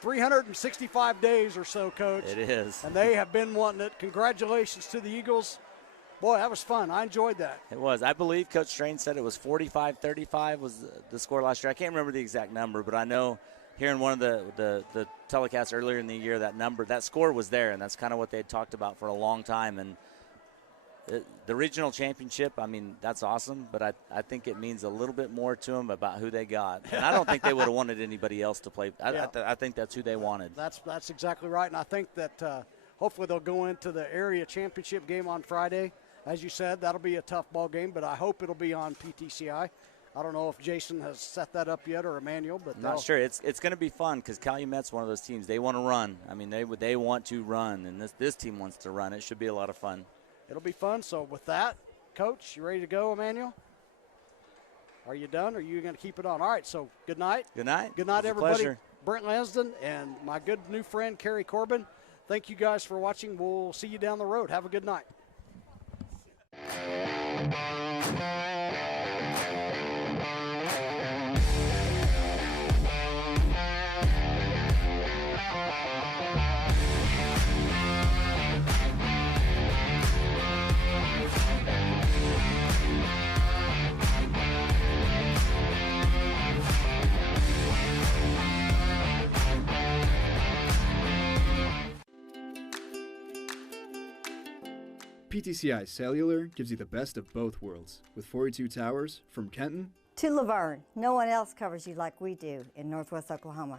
365 days or so, Coach. It is. And they have been wanting it. Congratulations to the Eagles. Boy, that was fun. I enjoyed that. It was. I believe Coach Strain said it was 45-35 was the score last year. I can't remember the exact number, but I know hearing one of the telecasts earlier in the year, that score was there, and that's kind of what they had talked about for a long time. And the regional championship, I mean, that's awesome, but I think it means a little bit more to them about who they got. And I don't think they would have wanted anybody else to play. I think that's who they wanted. That's exactly right, and I think that hopefully they'll go into the area championship game on Friday. As you said, that'll be a tough ball game, but I hope it'll be on PTCI. I don't know if Jason has set that up yet or Emmanuel, but not sure. It's going to be fun because Calumet's one of those teams. They want to run. I mean, they want to run, and this team wants to run. It should be a lot of fun. It'll be fun. So with that, Coach, you ready to go, Emmanuel? Are you done, or are you going to keep it on? All right, so good night. Good night. Good night, everybody. Pleasure. Brent Lansden and my good new friend, Kerry Corbin. Thank you guys for watching. We'll see you down the road. Have a good night. PTCI Cellular gives you the best of both worlds, with 42 towers from Kenton To Laverne, no one else covers you like we do in Northwest Oklahoma.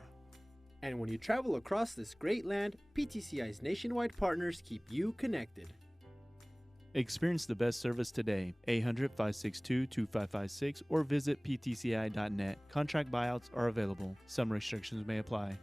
And when you travel across this great land, PTCI's nationwide partners keep you connected. Experience the best service today. 800-562-2556 or visit ptci.net. Contract buyouts are available. Some restrictions may apply.